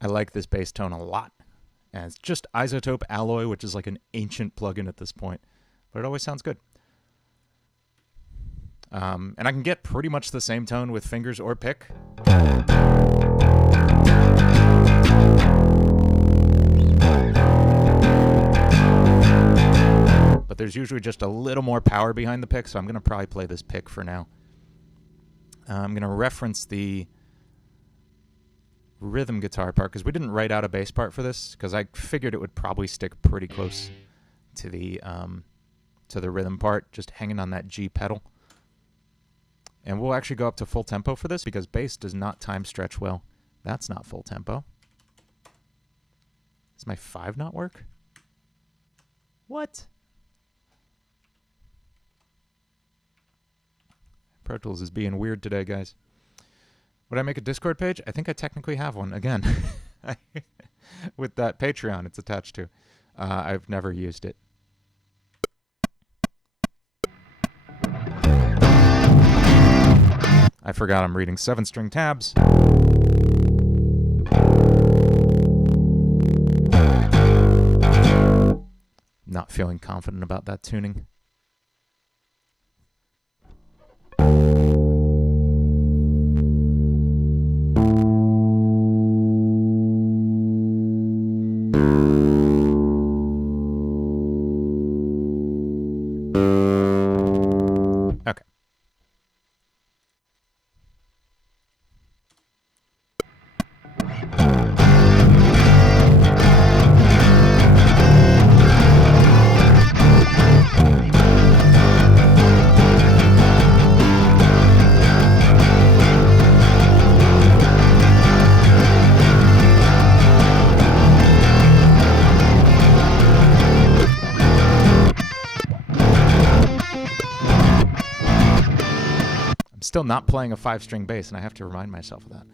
I like this bass tone a lot. And it's just Isotope Alloy, which is like an ancient plugin at this point. But it always sounds good. And I can get pretty much the same tone with fingers or pick. But there's usually just a little more power behind the pick, so I'm going to probably play this pick for now. I'm going to reference the rhythm guitar part because we didn't write out a bass part for this because I figured it would probably stick pretty close to the rhythm part, just hanging on that G pedal. And we'll actually go up to full tempo for this because bass does not time stretch well. That's not full tempo. Does my 5 not work? What? Pro Tools is being weird today, guys. Would I make a Discord page? I think I technically have one, again. With that Patreon it's attached to. I've never used it. I forgot I'm reading 7-string tabs. Not feeling confident about that tuning. Okay. Still not playing a 5-string bass, and I have to remind myself of that.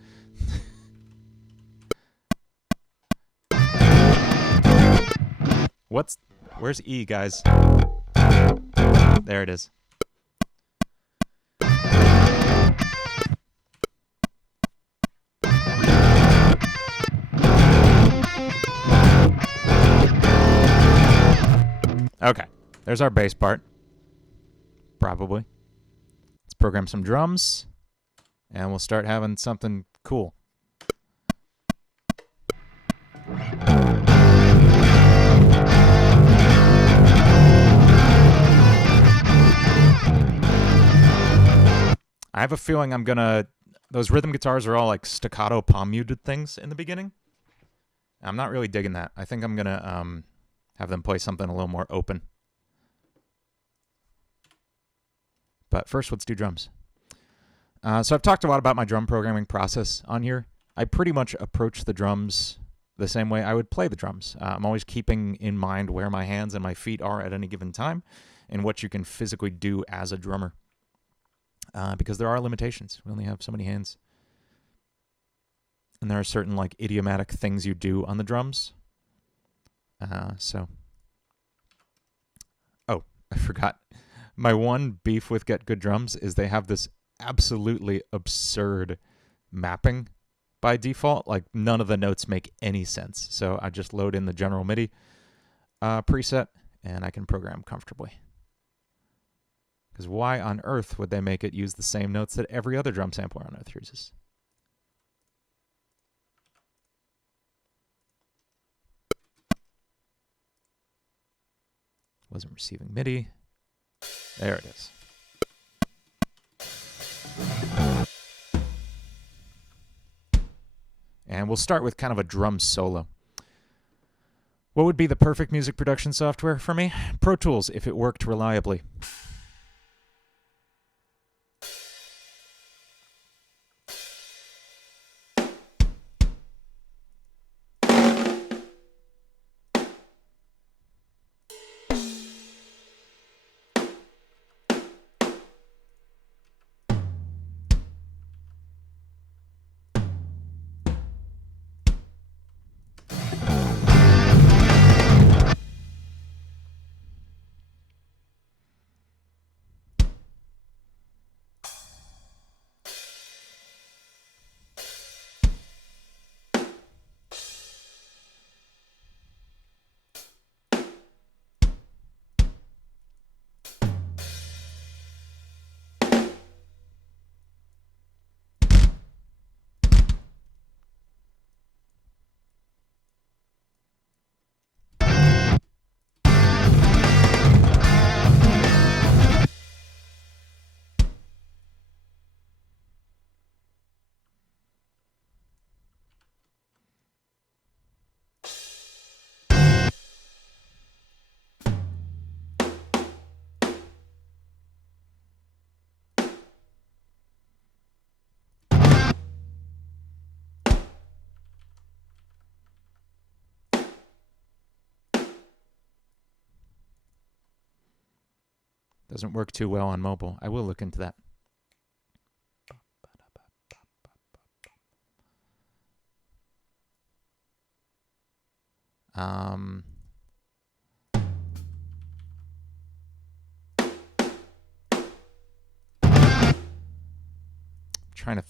Where's E, guys? There it is. Okay, there's our bass part. probably. Let's program some drums, and we'll start having something cool. I have a feeling I'm gonna... Those rhythm guitars are all like staccato palm muted things in the beginning. I'm not really digging that. I think I'm gonna have them play something a little more open. But first, let's do drums. So I've talked a lot about my drum programming process on here. I pretty much approach the drums the same way I would play the drums. I'm always keeping in mind where my hands and my feet are at any given time and what you can physically do as a drummer. Because there are limitations. We only have so many hands. And there are certain like idiomatic things you do on the drums. Oh, I forgot. My one beef with Get Good Drums is they have this absolutely absurd mapping by default. Like none of the notes make any sense. So I just load in the general MIDI preset and I can program comfortably. Because why on earth would they make it use the same notes that every other drum sampler on earth uses? Wasn't receiving MIDI. There it is. And we'll start with kind of a drum solo. What would be the perfect music production software for me? Pro Tools, if it worked reliably. Doesn't work too well on mobile. I will look into that. Trying to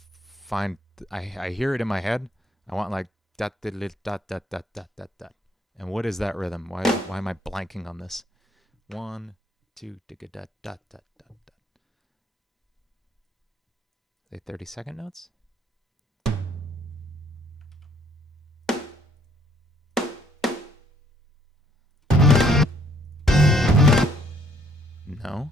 find... I hear it in my head. I want like dot dot dot dot dot dot dot. And what is that rhythm? Why am I blanking on this? 1, 2, dot dot dot dot dot. They 30-second notes? No.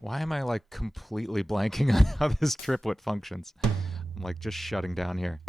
Why am I like completely blanking on how this triplet functions? I'm like just shutting down here.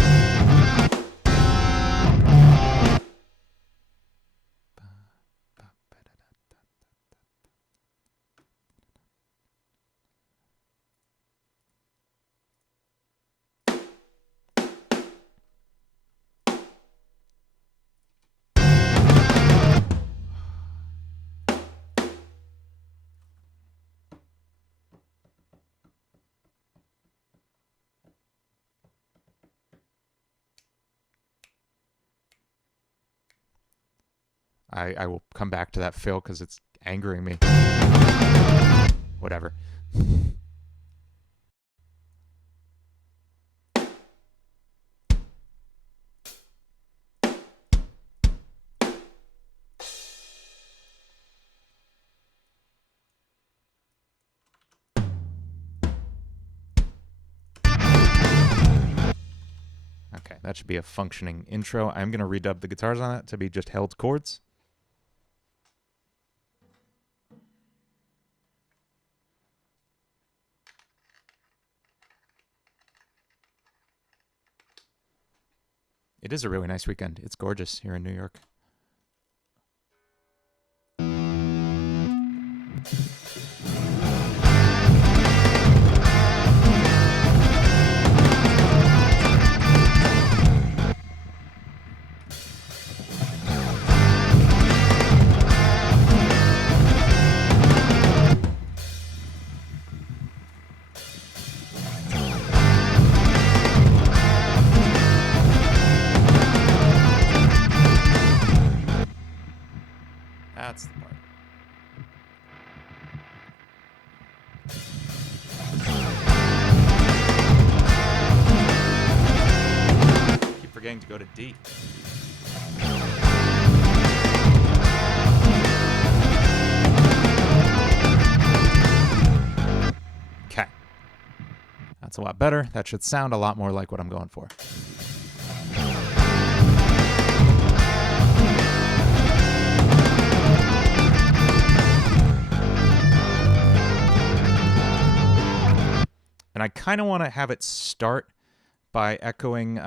I will come back to that fill because it's angering me. Whatever. Okay, that should be a functioning intro. I'm going to redub the guitars on that to be just held chords. It is a really nice weekend. It's gorgeous here in New York. That's the part. Keep forgetting to go to D. Okay. That's a lot better. That should sound a lot more like what I'm going for. And I kind of want to have it start by echoing,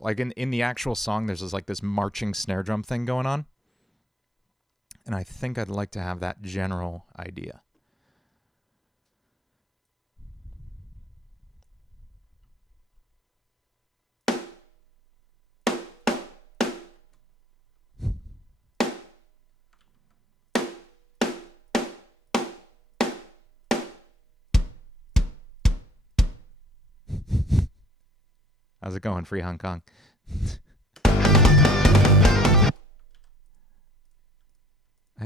like in the actual song, there's this marching snare drum thing going on. And I think I'd like to have that general idea. How's it going, Free Hong Kong? I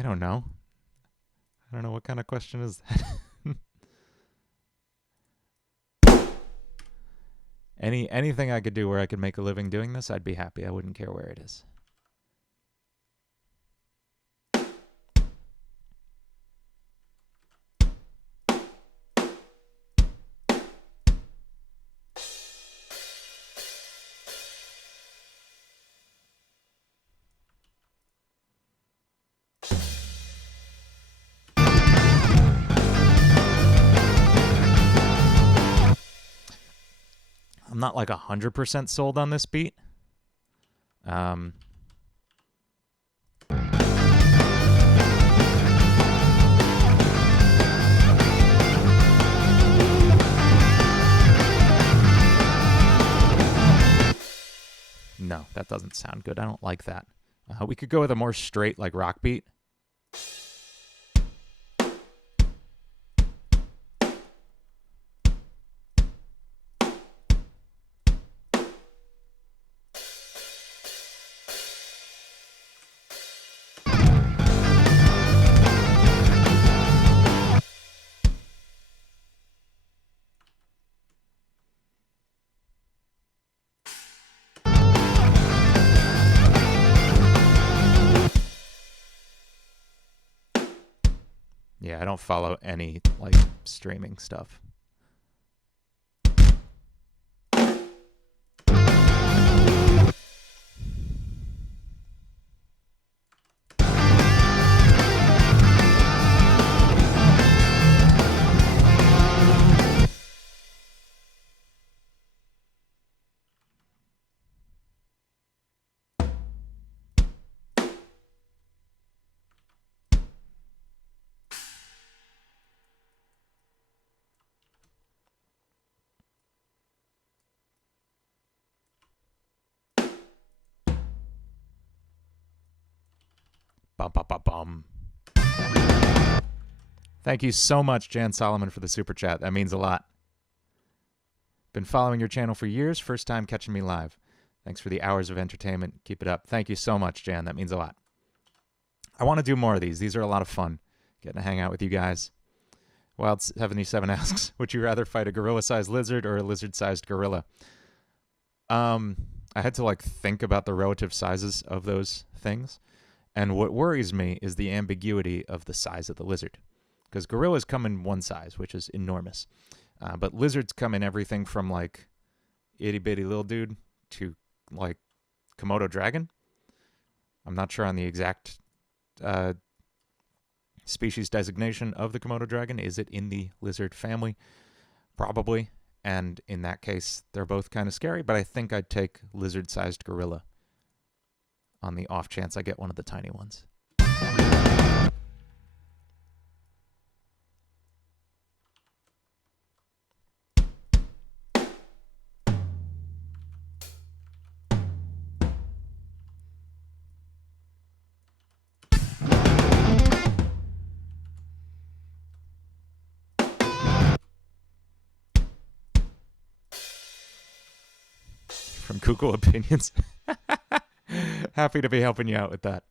don't know. I don't know what kind of question is that. Anything I could do where I could make a living doing this, I'd be happy. I wouldn't care where it is. I'm not like 100% sold on this beat. No, that doesn't sound good. I don't like that. We could go with a more straight, like, rock beat. Yeah, I don't follow any, like, streaming stuff. Bum, bum, bum, bum. Thank you so much, Jan Solomon, for the super chat. That means a lot. Been following your channel for years. First time catching me live. Thanks for the hours of entertainment. Keep it up. Thank you so much, Jan. That means a lot. I want to do more of these. These are a lot of fun. Getting to hang out with you guys. Wild77 asks, would you rather fight a gorilla-sized lizard or a lizard-sized gorilla? I had to think about the relative sizes of those things. And what worries me is the ambiguity of the size of the lizard. Because gorillas come in one size, which is enormous. But lizards come in everything from itty-bitty little dude to Komodo dragon. I'm not sure on the exact species designation of the Komodo dragon. Is it in the lizard family? Probably. And in that case, they're both kind of scary, but I think I'd take lizard-sized gorilla on the off chance I get one of the tiny ones. From Google Opinions. Happy to be helping you out with that.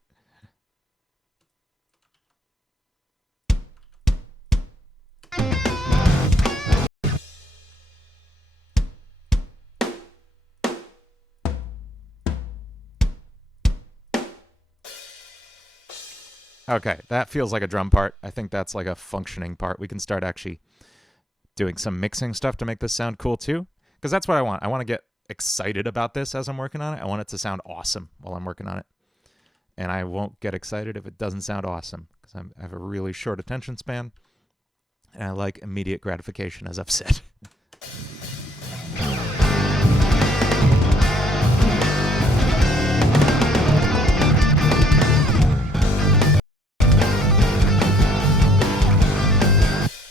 Okay, that feels like a drum part. I think that's a functioning part. We can start actually doing some mixing stuff to make this sound cool too, because that's what I want. I want to get excited about this as I'm working on it. I want it to sound awesome while I'm working on it. And I won't get excited if it doesn't sound awesome, because I have a really short attention span, and I like immediate gratification, as I've said.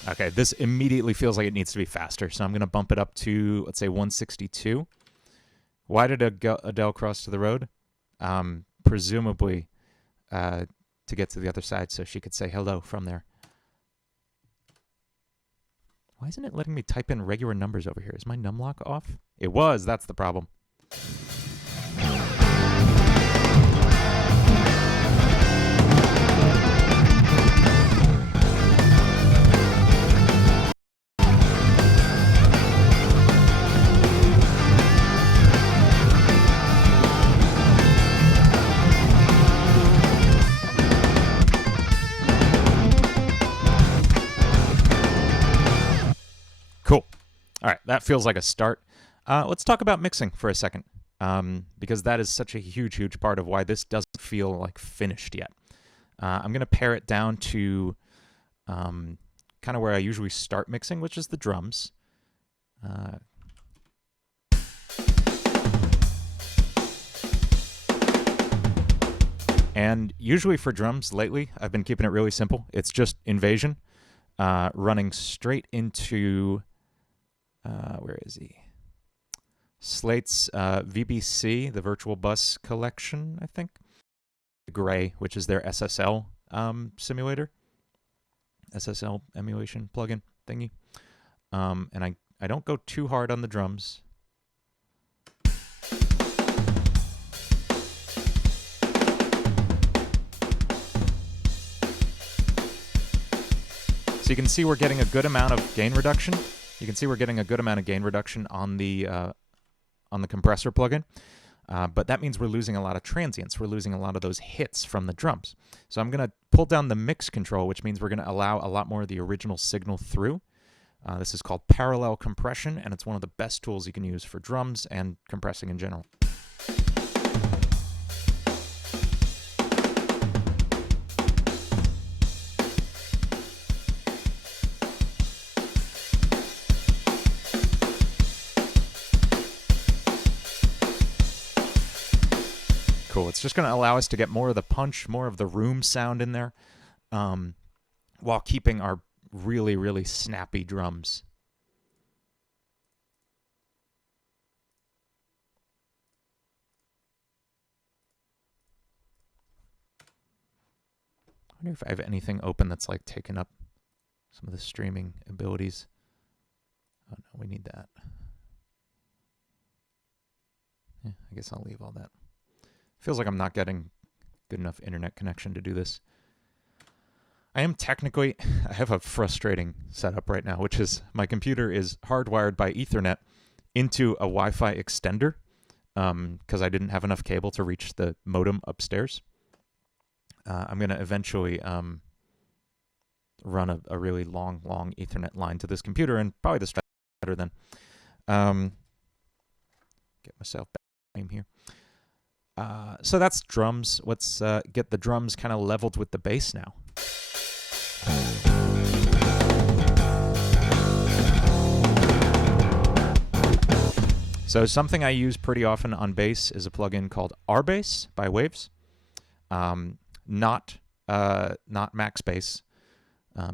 Okay, this immediately feels like it needs to be faster, so I'm going to bump it up to, let's say, 162. Why did Adele cross to the road? Presumably to get to the other side so she could say hello from there. Why isn't it letting me type in regular numbers over here? Is my numlock off? It was. That's the problem. Cool. All right, that feels like a start. Let's talk about mixing for a second, because that is such a huge, huge part of why this doesn't feel finished yet. I'm going to pare it down to kind of where I usually start mixing, which is the drums. And usually for drums lately, I've been keeping it really simple. It's just Invasion running straight into... where is he? Slate's VBC, the Virtual Bus Collection, I think. Gray, which is their SSL simulator. SSL emulation plugin thingy. And I don't go too hard on the drums. So you can see we're getting a good amount of gain reduction. You can see we're getting a good amount of gain reduction on the compressor plugin, but that means we're losing a lot of transients. We're losing a lot of those hits from the drums. So I'm going to pull down the mix control, which means we're going to allow a lot more of the original signal through. This is called parallel compression, and it's one of the best tools you can use for drums and compressing in general. Cool. It's just going to allow us to get more of the punch, more of the room sound in there, while keeping our really, really snappy drums. I wonder if I have anything open that's taking up some of the streaming abilities. Oh no, we need that. I guess I'll leave all that. Feels like I'm not getting good enough internet connection to do this. I have a frustrating setup right now, which is my computer is hardwired by Ethernet into a Wi-Fi extender because I didn't have enough cable to reach the modem upstairs. I'm going to eventually run a really long Ethernet line to this computer, and probably this better than. Get myself back here. So that's drums. Let's get the drums kind of leveled with the bass now. So something I use pretty often on bass is a plugin called RBass by Waves. Not Max Bass,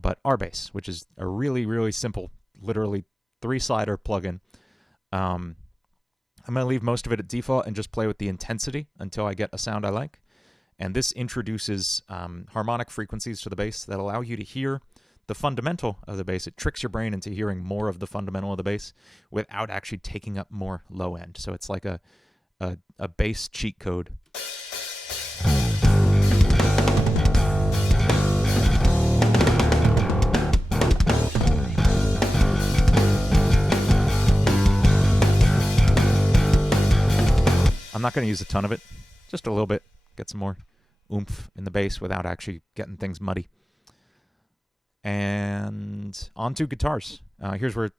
but RBass, which is a really simple, literally 3-slider plugin. I'm going to leave most of it at default and just play with the intensity until I get a sound I like. And this introduces harmonic frequencies to the bass that allow you to hear the fundamental of the bass. It tricks your brain into hearing more of the fundamental of the bass without actually taking up more low end. So it's like a bass cheat code. I'm not going to use a ton of it, just a little bit. Get some more oomph in the bass without actually getting things muddy. And onto guitars. Here's where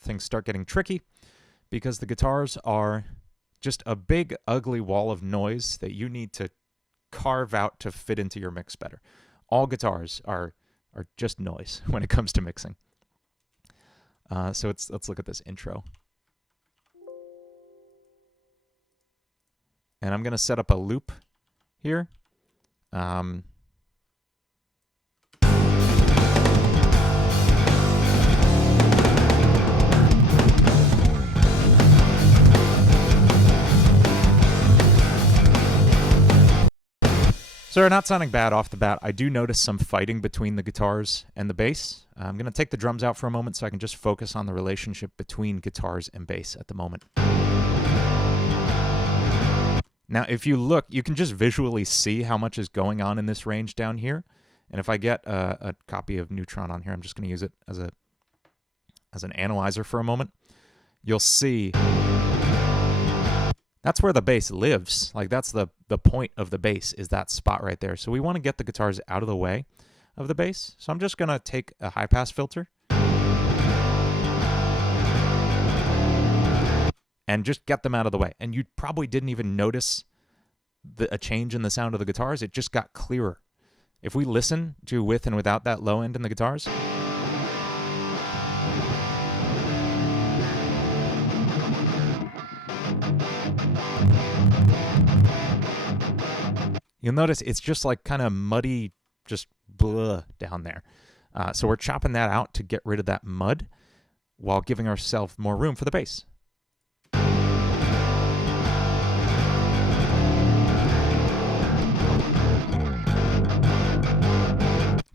things start getting tricky because the guitars are just a big, ugly wall of noise that you need to carve out to fit into your mix better. All guitars are just noise when it comes to mixing. So let's look at this intro. And I'm going to set up a loop here. So they're not sounding bad off the bat. I do notice some fighting between the guitars and the bass. I'm going to take the drums out for a moment so I can just focus on the relationship between guitars and bass at the moment. Now, if you look, you can just visually see how much is going on in this range down here. And if I get a copy of Neutron on here, I'm just going to use it as an analyzer for a moment. You'll see that's where the bass lives. Like that's the point of the bass is that spot right there. So we want to get the guitars out of the way of the bass. So I'm just going to take a high pass filter and just get them out of the way. And you probably didn't even notice a change in the sound of the guitars. It just got clearer. If we listen to with and without that low end in the guitars, you'll notice it's just like kind of muddy, just blah down there. So we're chopping that out to get rid of that mud while giving ourselves more room for the bass.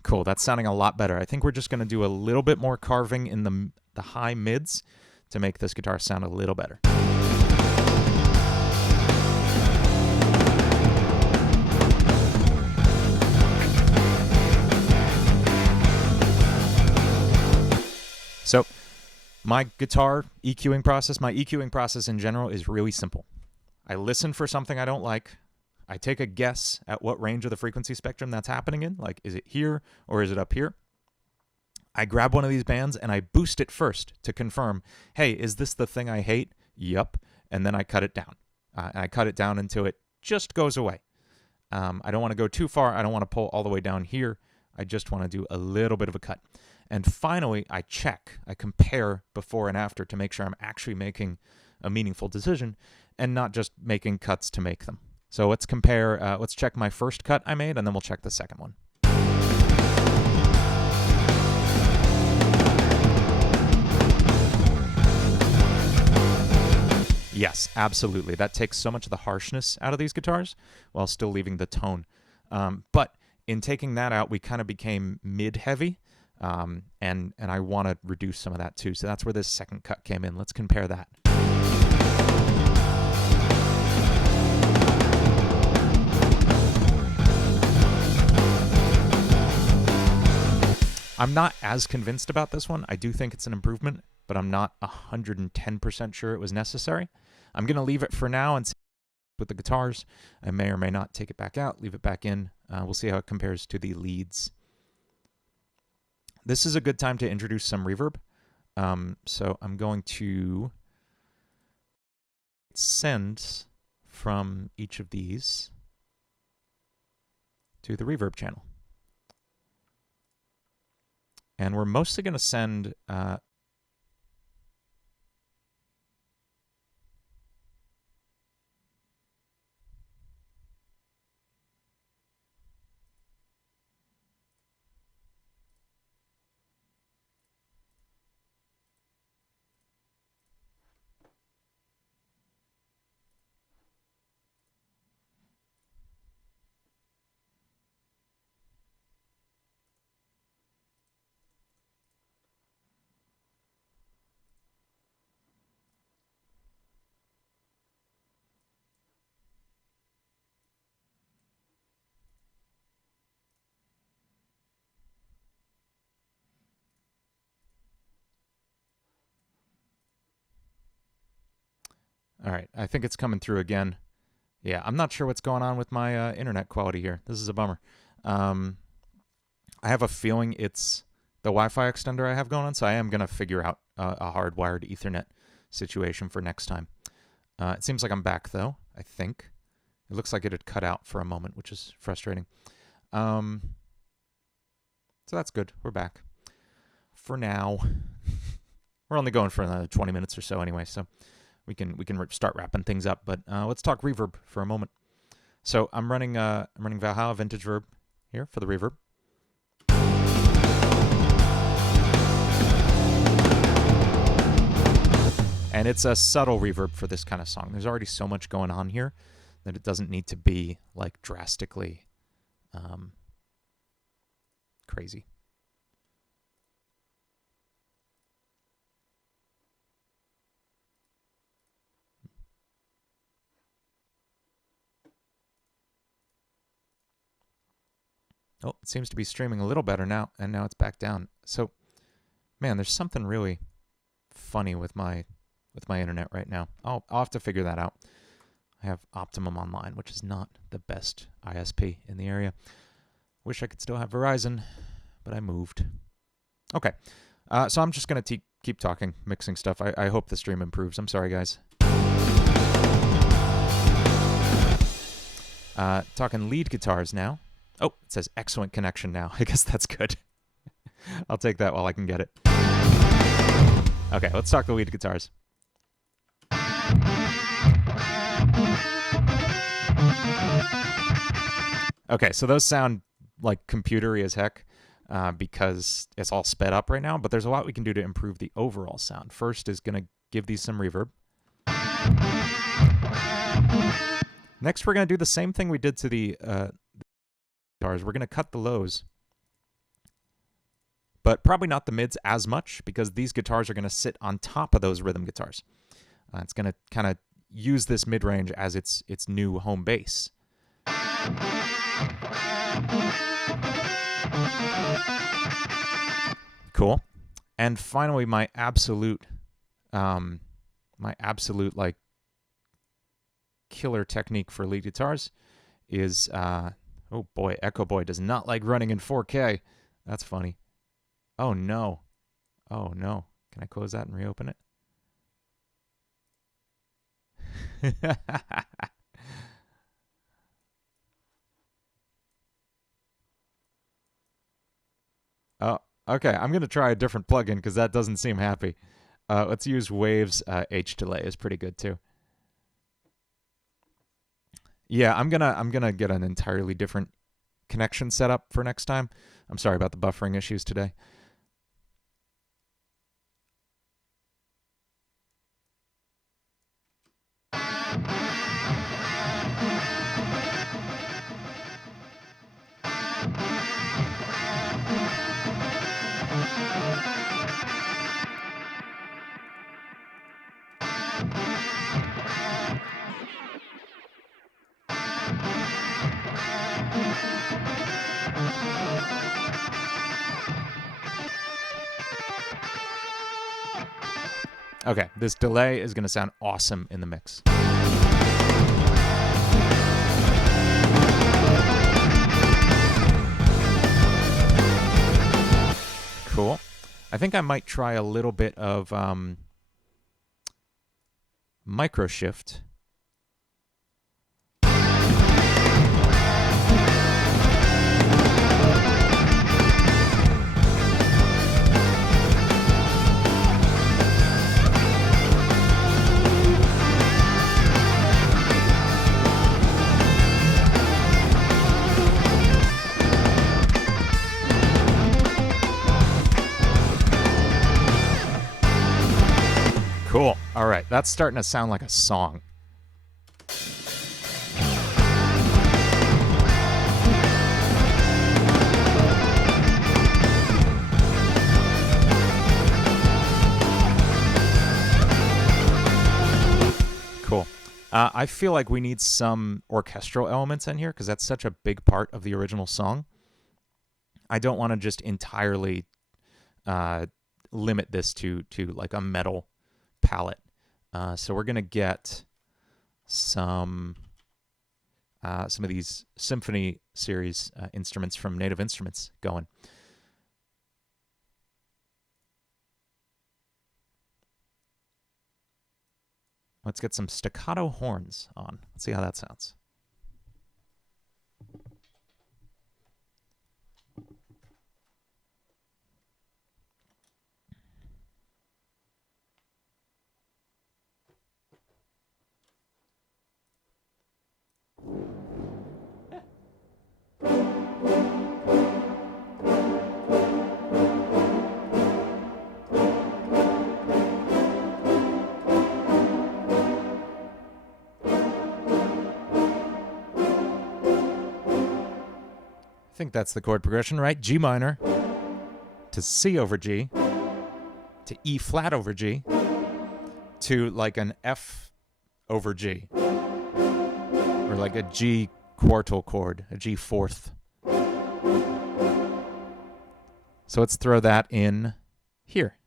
Cool, that's sounding a lot better. I think we're just going to do a little bit more carving in the high mids to make this guitar sound a little better. So my guitar EQing process, my EQing process in general is really simple. I listen for something I don't like. I take a guess at what range of the frequency spectrum that's happening in. Like, is it here or is it up here? I grab one of these bands and I boost it first to confirm, hey, is this the thing I hate? Yup. And then I cut it down. And I cut it down until it just goes away. I don't want to go too far. I don't want to pull all the way down here. I just want to do a little bit of a cut. And finally, I compare before and after to make sure I'm actually making a meaningful decision and not just making cuts to make them. So let's compare, let's check my first cut I made, and then we'll check the second one. Yes, absolutely. That takes so much of the harshness out of these guitars while still leaving the tone. But in taking that out, we kind of became mid-heavy, and I want to reduce some of that too. So that's where this second cut came in. Let's compare that. I'm not as convinced about this one. I do think it's an improvement, but I'm not 110% sure it was necessary. I'm going to leave it for now and see with the guitars. I may or may not take it back out, leave it back in. We'll see how it compares to the leads. This is a good time to introduce some reverb. So I'm going to send from each of these to the reverb channel. And we're mostly going to send all right, I think it's coming through again. Yeah, I'm not sure what's going on with my internet quality here. This is a bummer. I have a feeling it's the Wi-Fi extender I have going on, so I am going to figure out a hardwired Ethernet situation for next time. It seems like I'm back, though, I think. It looks like it had cut out for a moment, which is frustrating. So that's good. We're back. For now. We're only going for another 20 minutes or so anyway, so we can start wrapping things up. But let's talk reverb for a moment. So I'm running Valhalla Vintage Verb here for the reverb. And it's a subtle reverb for this kind of song. There's already so much going on here that it doesn't need to be like drastically crazy. Oh, it seems to be streaming a little better now, and now it's back down. So, man, there's something really funny with my internet right now. I'll have to figure that out. I have Optimum Online, which is not the best ISP in the area. Wish I could still have Verizon, but I moved. Okay, so I'm just going to keep talking, mixing stuff. I hope the stream improves. I'm sorry, guys. Talking lead guitars now. Oh, it says excellent connection now. I guess that's good. I'll take that while I can get it. Okay, let's talk the lead guitars. Okay, so those sound like computery as heck because it's all sped up right now, but there's a lot we can do to improve the overall sound. First is going to give these some reverb. Next, we're going to do the same thing we did to the guitars. We're going to cut the lows, but probably not the mids as much because these guitars are going to sit on top of those rhythm guitars. It's going to kind of use this mid-range as its new home base. Cool. And finally, my absolute like killer technique for lead guitars is oh boy, Echo Boy does not like running in 4K. That's funny. Oh no. Oh no. Can I close that and reopen it? Oh, okay. I'm going to try a different plugin because that doesn't seem happy. Let's use Waves H delay is pretty good too. Yeah, I'm gonna get an entirely different connection set up for next time. I'm sorry about the buffering issues today. Okay, this delay is going to sound awesome in the mix. Cool. I think I might try a little bit of micro shift. Cool. All right, that's starting to sound like a song. Cool. I feel like we need some orchestral elements in here because that's such a big part of the original song. I don't want to just entirely limit this to like a metal palette. So we're gonna get some of these symphony series instruments from Native Instruments going. Let's get some staccato horns on. Let's see how that sounds. I think that's the chord progression, right? G minor to C over G to E flat over G to like an F over G or like a G quartal chord, a G fourth. So let's throw that in here.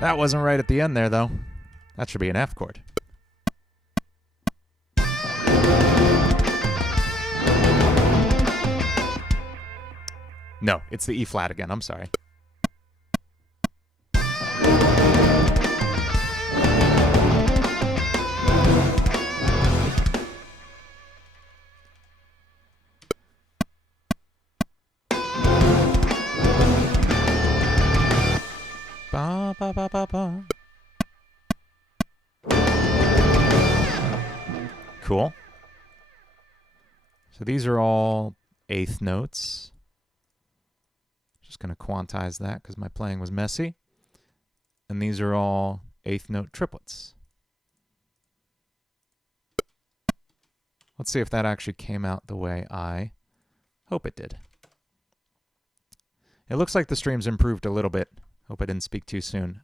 That wasn't right at the end there, though. That should be an F chord. No, it's the E flat again. I'm sorry. Ba, ba, ba, ba, ba. Cool. So these are all eighth notes. Just going to quantize that because my playing was messy. And these are all eighth note triplets. Let's see if that actually came out the way I hope it did. It looks like the stream's improved a little bit. Hope I didn't speak too soon.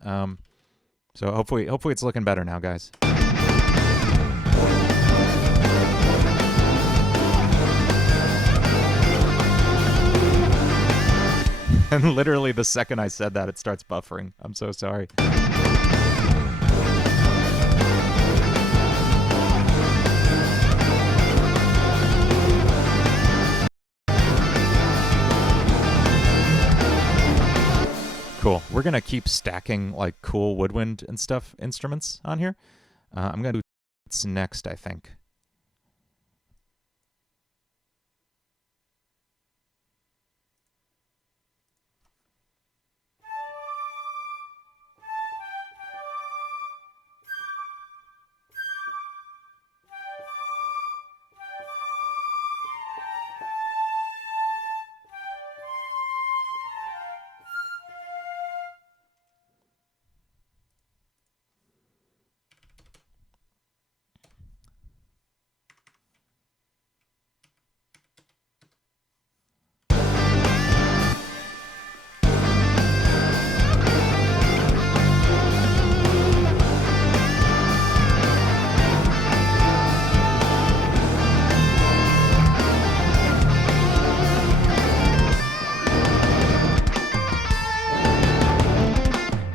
So hopefully it's looking better now, guys. And literally the second I said that, it starts buffering. I'm so sorry. Cool. We're going to keep stacking like cool woodwind and stuff instruments on here. I'm going to do this next, I think.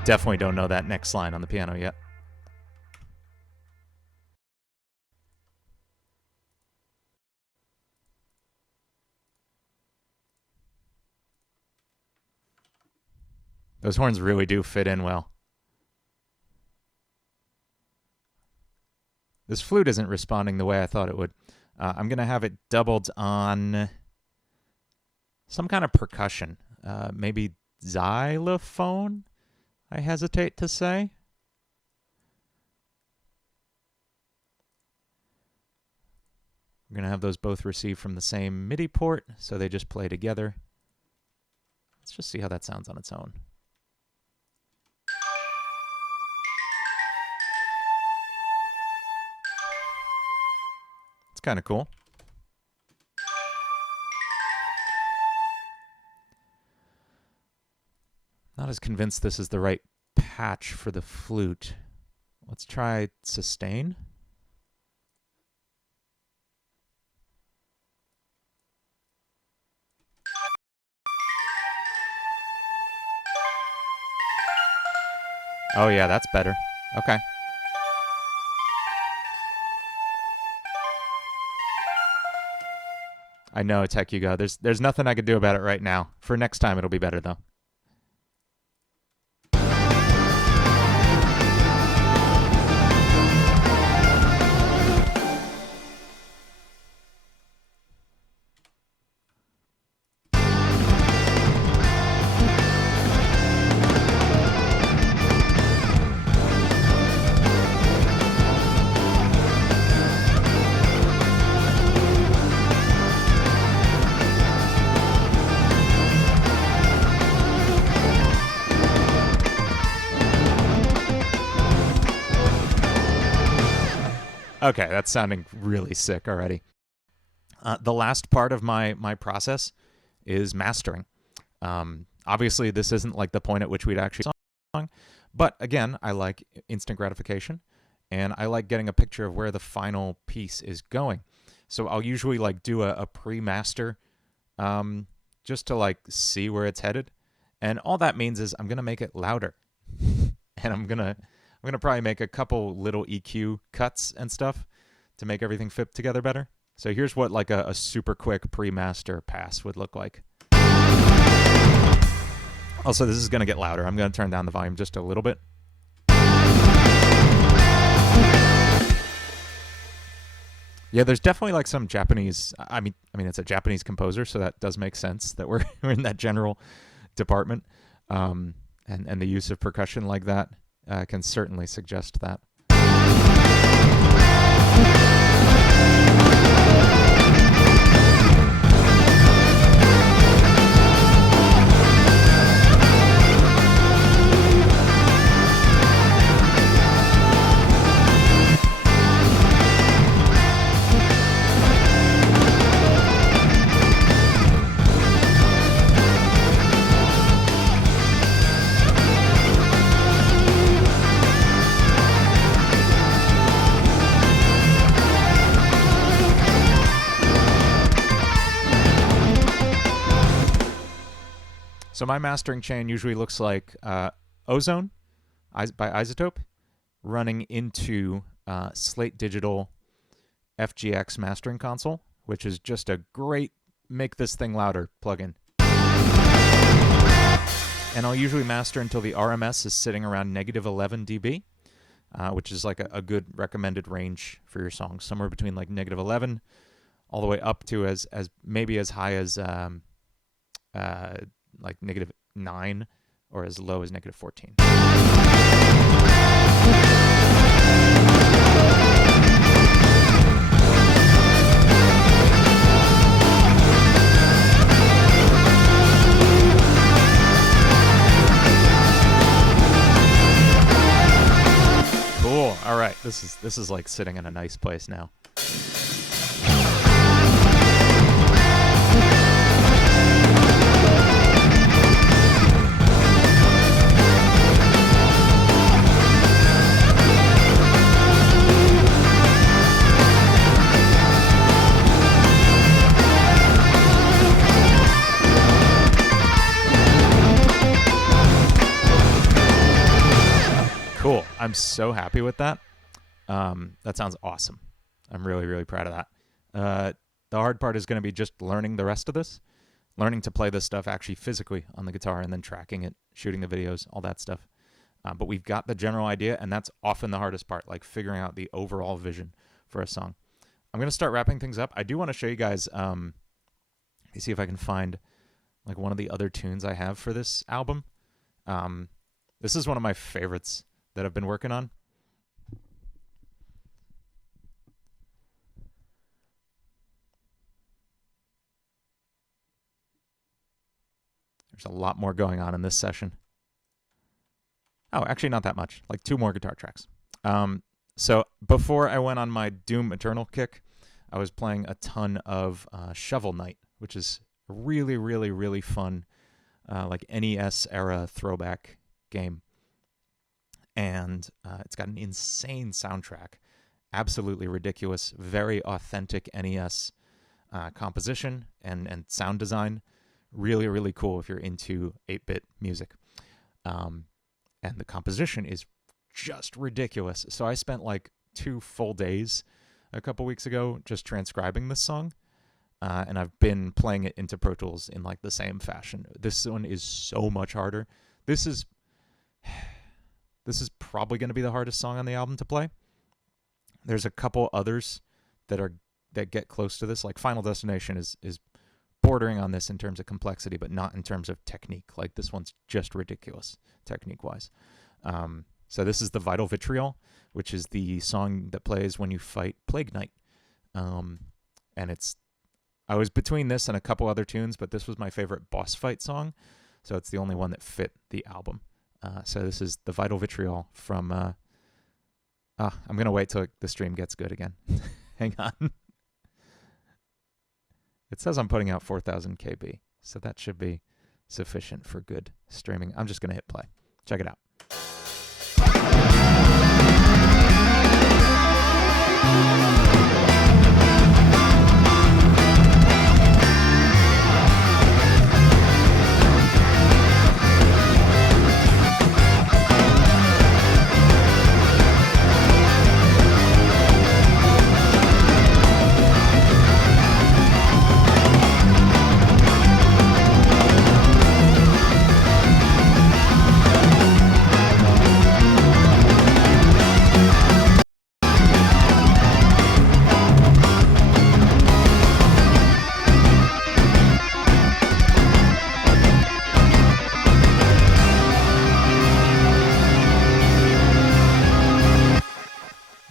definitely don't know that next line on the piano yet. Those horns really do fit in well. This flute isn't responding the way I thought it would. I'm going to have it doubled on some kind of percussion. Maybe xylophone, I hesitate to say. We're going to have those both receive from the same MIDI port, so they just play together. Let's just see how that sounds on its own. It's kind of cool. Not as convinced this is the right patch for the flute. Let's try sustain. Oh yeah, that's better. Okay. I know, Tech Hugo. There's nothing I could do about it right now. For next time, it'll be better though. Okay, that's sounding really sick already. The last part of my process is mastering. Obviously, this isn't like the point at which we'd actually song, but again, I like instant gratification, and I like getting a picture of where the final piece is going. So I'll usually like do a pre-master just to like see where it's headed, and all that means is I'm gonna make it louder, and I'm gonna probably make a couple little EQ cuts and stuff to make everything fit together better. So here's what like a super quick pre-master pass would look like. Also, this is going to get louder. I'm going to turn down the volume just a little bit. Yeah, there's definitely like some Japanese, I mean it's a Japanese composer, so that does make sense that we're in that general department. And the use of percussion like that can certainly suggest that. So my mastering chain usually looks like Ozone by Isotope running into Slate Digital FGX mastering console, which is just a great make this thing louder plugin. And I'll usually master until the RMS is sitting around -11 dB, which is like a good recommended range for your song, somewhere between like -11 all the way up to as maybe as high as like -9 or as low as -14. Cool. All right. This is like sitting in a nice place now. Cool. I'm so happy with that. That sounds awesome. I'm really, really proud of that. The hard part is going to be just learning the rest of this, learning to play this stuff actually physically on the guitar and then tracking it, shooting the videos, all that stuff. But we've got the general idea, and that's often the hardest part, like figuring out the overall vision for a song. I'm going to start wrapping things up. I do want to show you guys, let me see if I can find like one of the other tunes I have for this album. This is one of my favorites that I've been working on. There's a lot more going on in this session. Oh, actually not that much, like 2 more guitar tracks. So before I went on my Doom Eternal kick, I was playing a ton of Shovel Knight, which is a really, really, really fun, like NES era throwback game. And it's got an insane soundtrack, absolutely ridiculous, very authentic NES composition and sound design. Really, really cool if you're into 8-bit music. And the composition is just ridiculous. So I spent like 2 full days a couple weeks ago just transcribing this song. And I've been playing it into Pro Tools in like the same fashion. This one is so much harder. This is probably going to be the hardest song on the album to play. There's a couple others that get close to this. Like Final Destination is bordering on this in terms of complexity, but not in terms of technique. Like this one's just ridiculous technique-wise. So this is the Vital Vitriol, which is the song that plays when you fight Plague Knight. And I was between this and a couple other tunes, but this was my favorite boss fight song, so it's the only one that fit the album. So this is the Vital Vitriol from... I'm going to wait till the stream gets good again. Hang on. It says I'm putting out 4,000 KB, so that should be sufficient for good streaming. I'm just going to hit play. Check it out.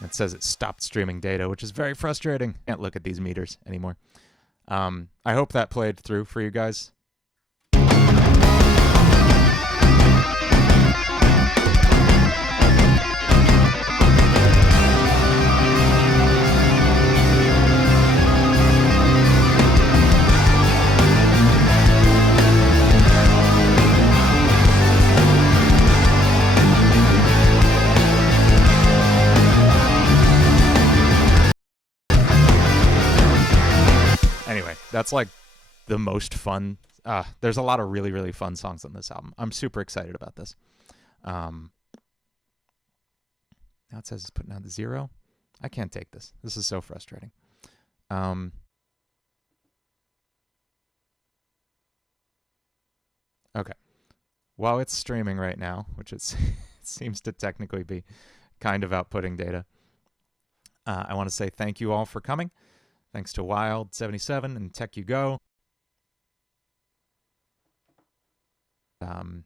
It says it stopped streaming data, which is very frustrating. Can't look at these meters anymore. I hope that played through for you guys. Anyway, that's like the most fun. There's a lot of really, really fun songs on this album. I'm super excited about this. Now it says it's putting out the 0. I can't take this. This is so frustrating. Okay. While it's streaming right now, which it seems to technically be kind of outputting data, I want to say thank you all for coming. Thanks to Wild77 and Tech You Go. You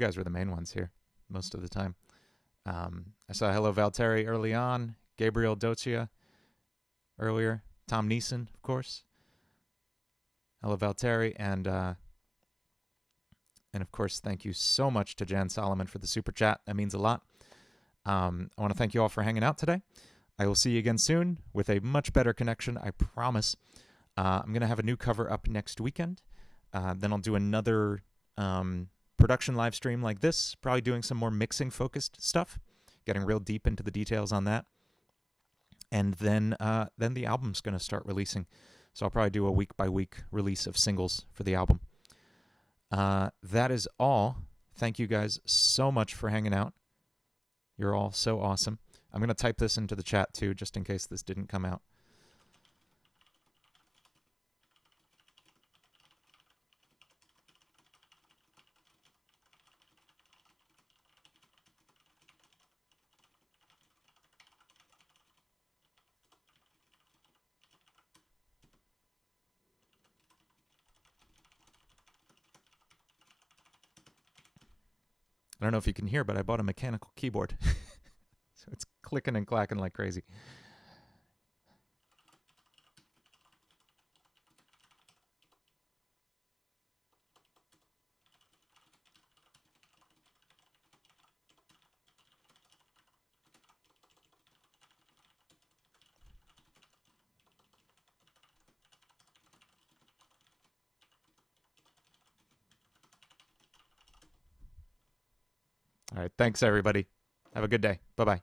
guys were the main ones here most of the time. I saw Hello Valtteri early on, Gabriel Docia earlier, Tom Neeson, of course. Hello Valtteri, and of course, thank you so much to Jan Solomon for the super chat. That means a lot. I want to thank you all for hanging out today. I will see you again soon with a much better connection, I promise. I'm going to have a new cover up next weekend. Then I'll do another production live stream like this, probably doing some more mixing-focused stuff, getting real deep into the details on that. And then the album's going to start releasing. So I'll probably do a week-by-week release of singles for the album. That is all. Thank you guys so much for hanging out. You're all so awesome. I'm going to type this into the chat too, just in case this didn't come out. I don't know if you can hear, but I bought a mechanical keyboard. So it's clicking and clacking like crazy. All right. Thanks, everybody. Have a good day. Bye-bye.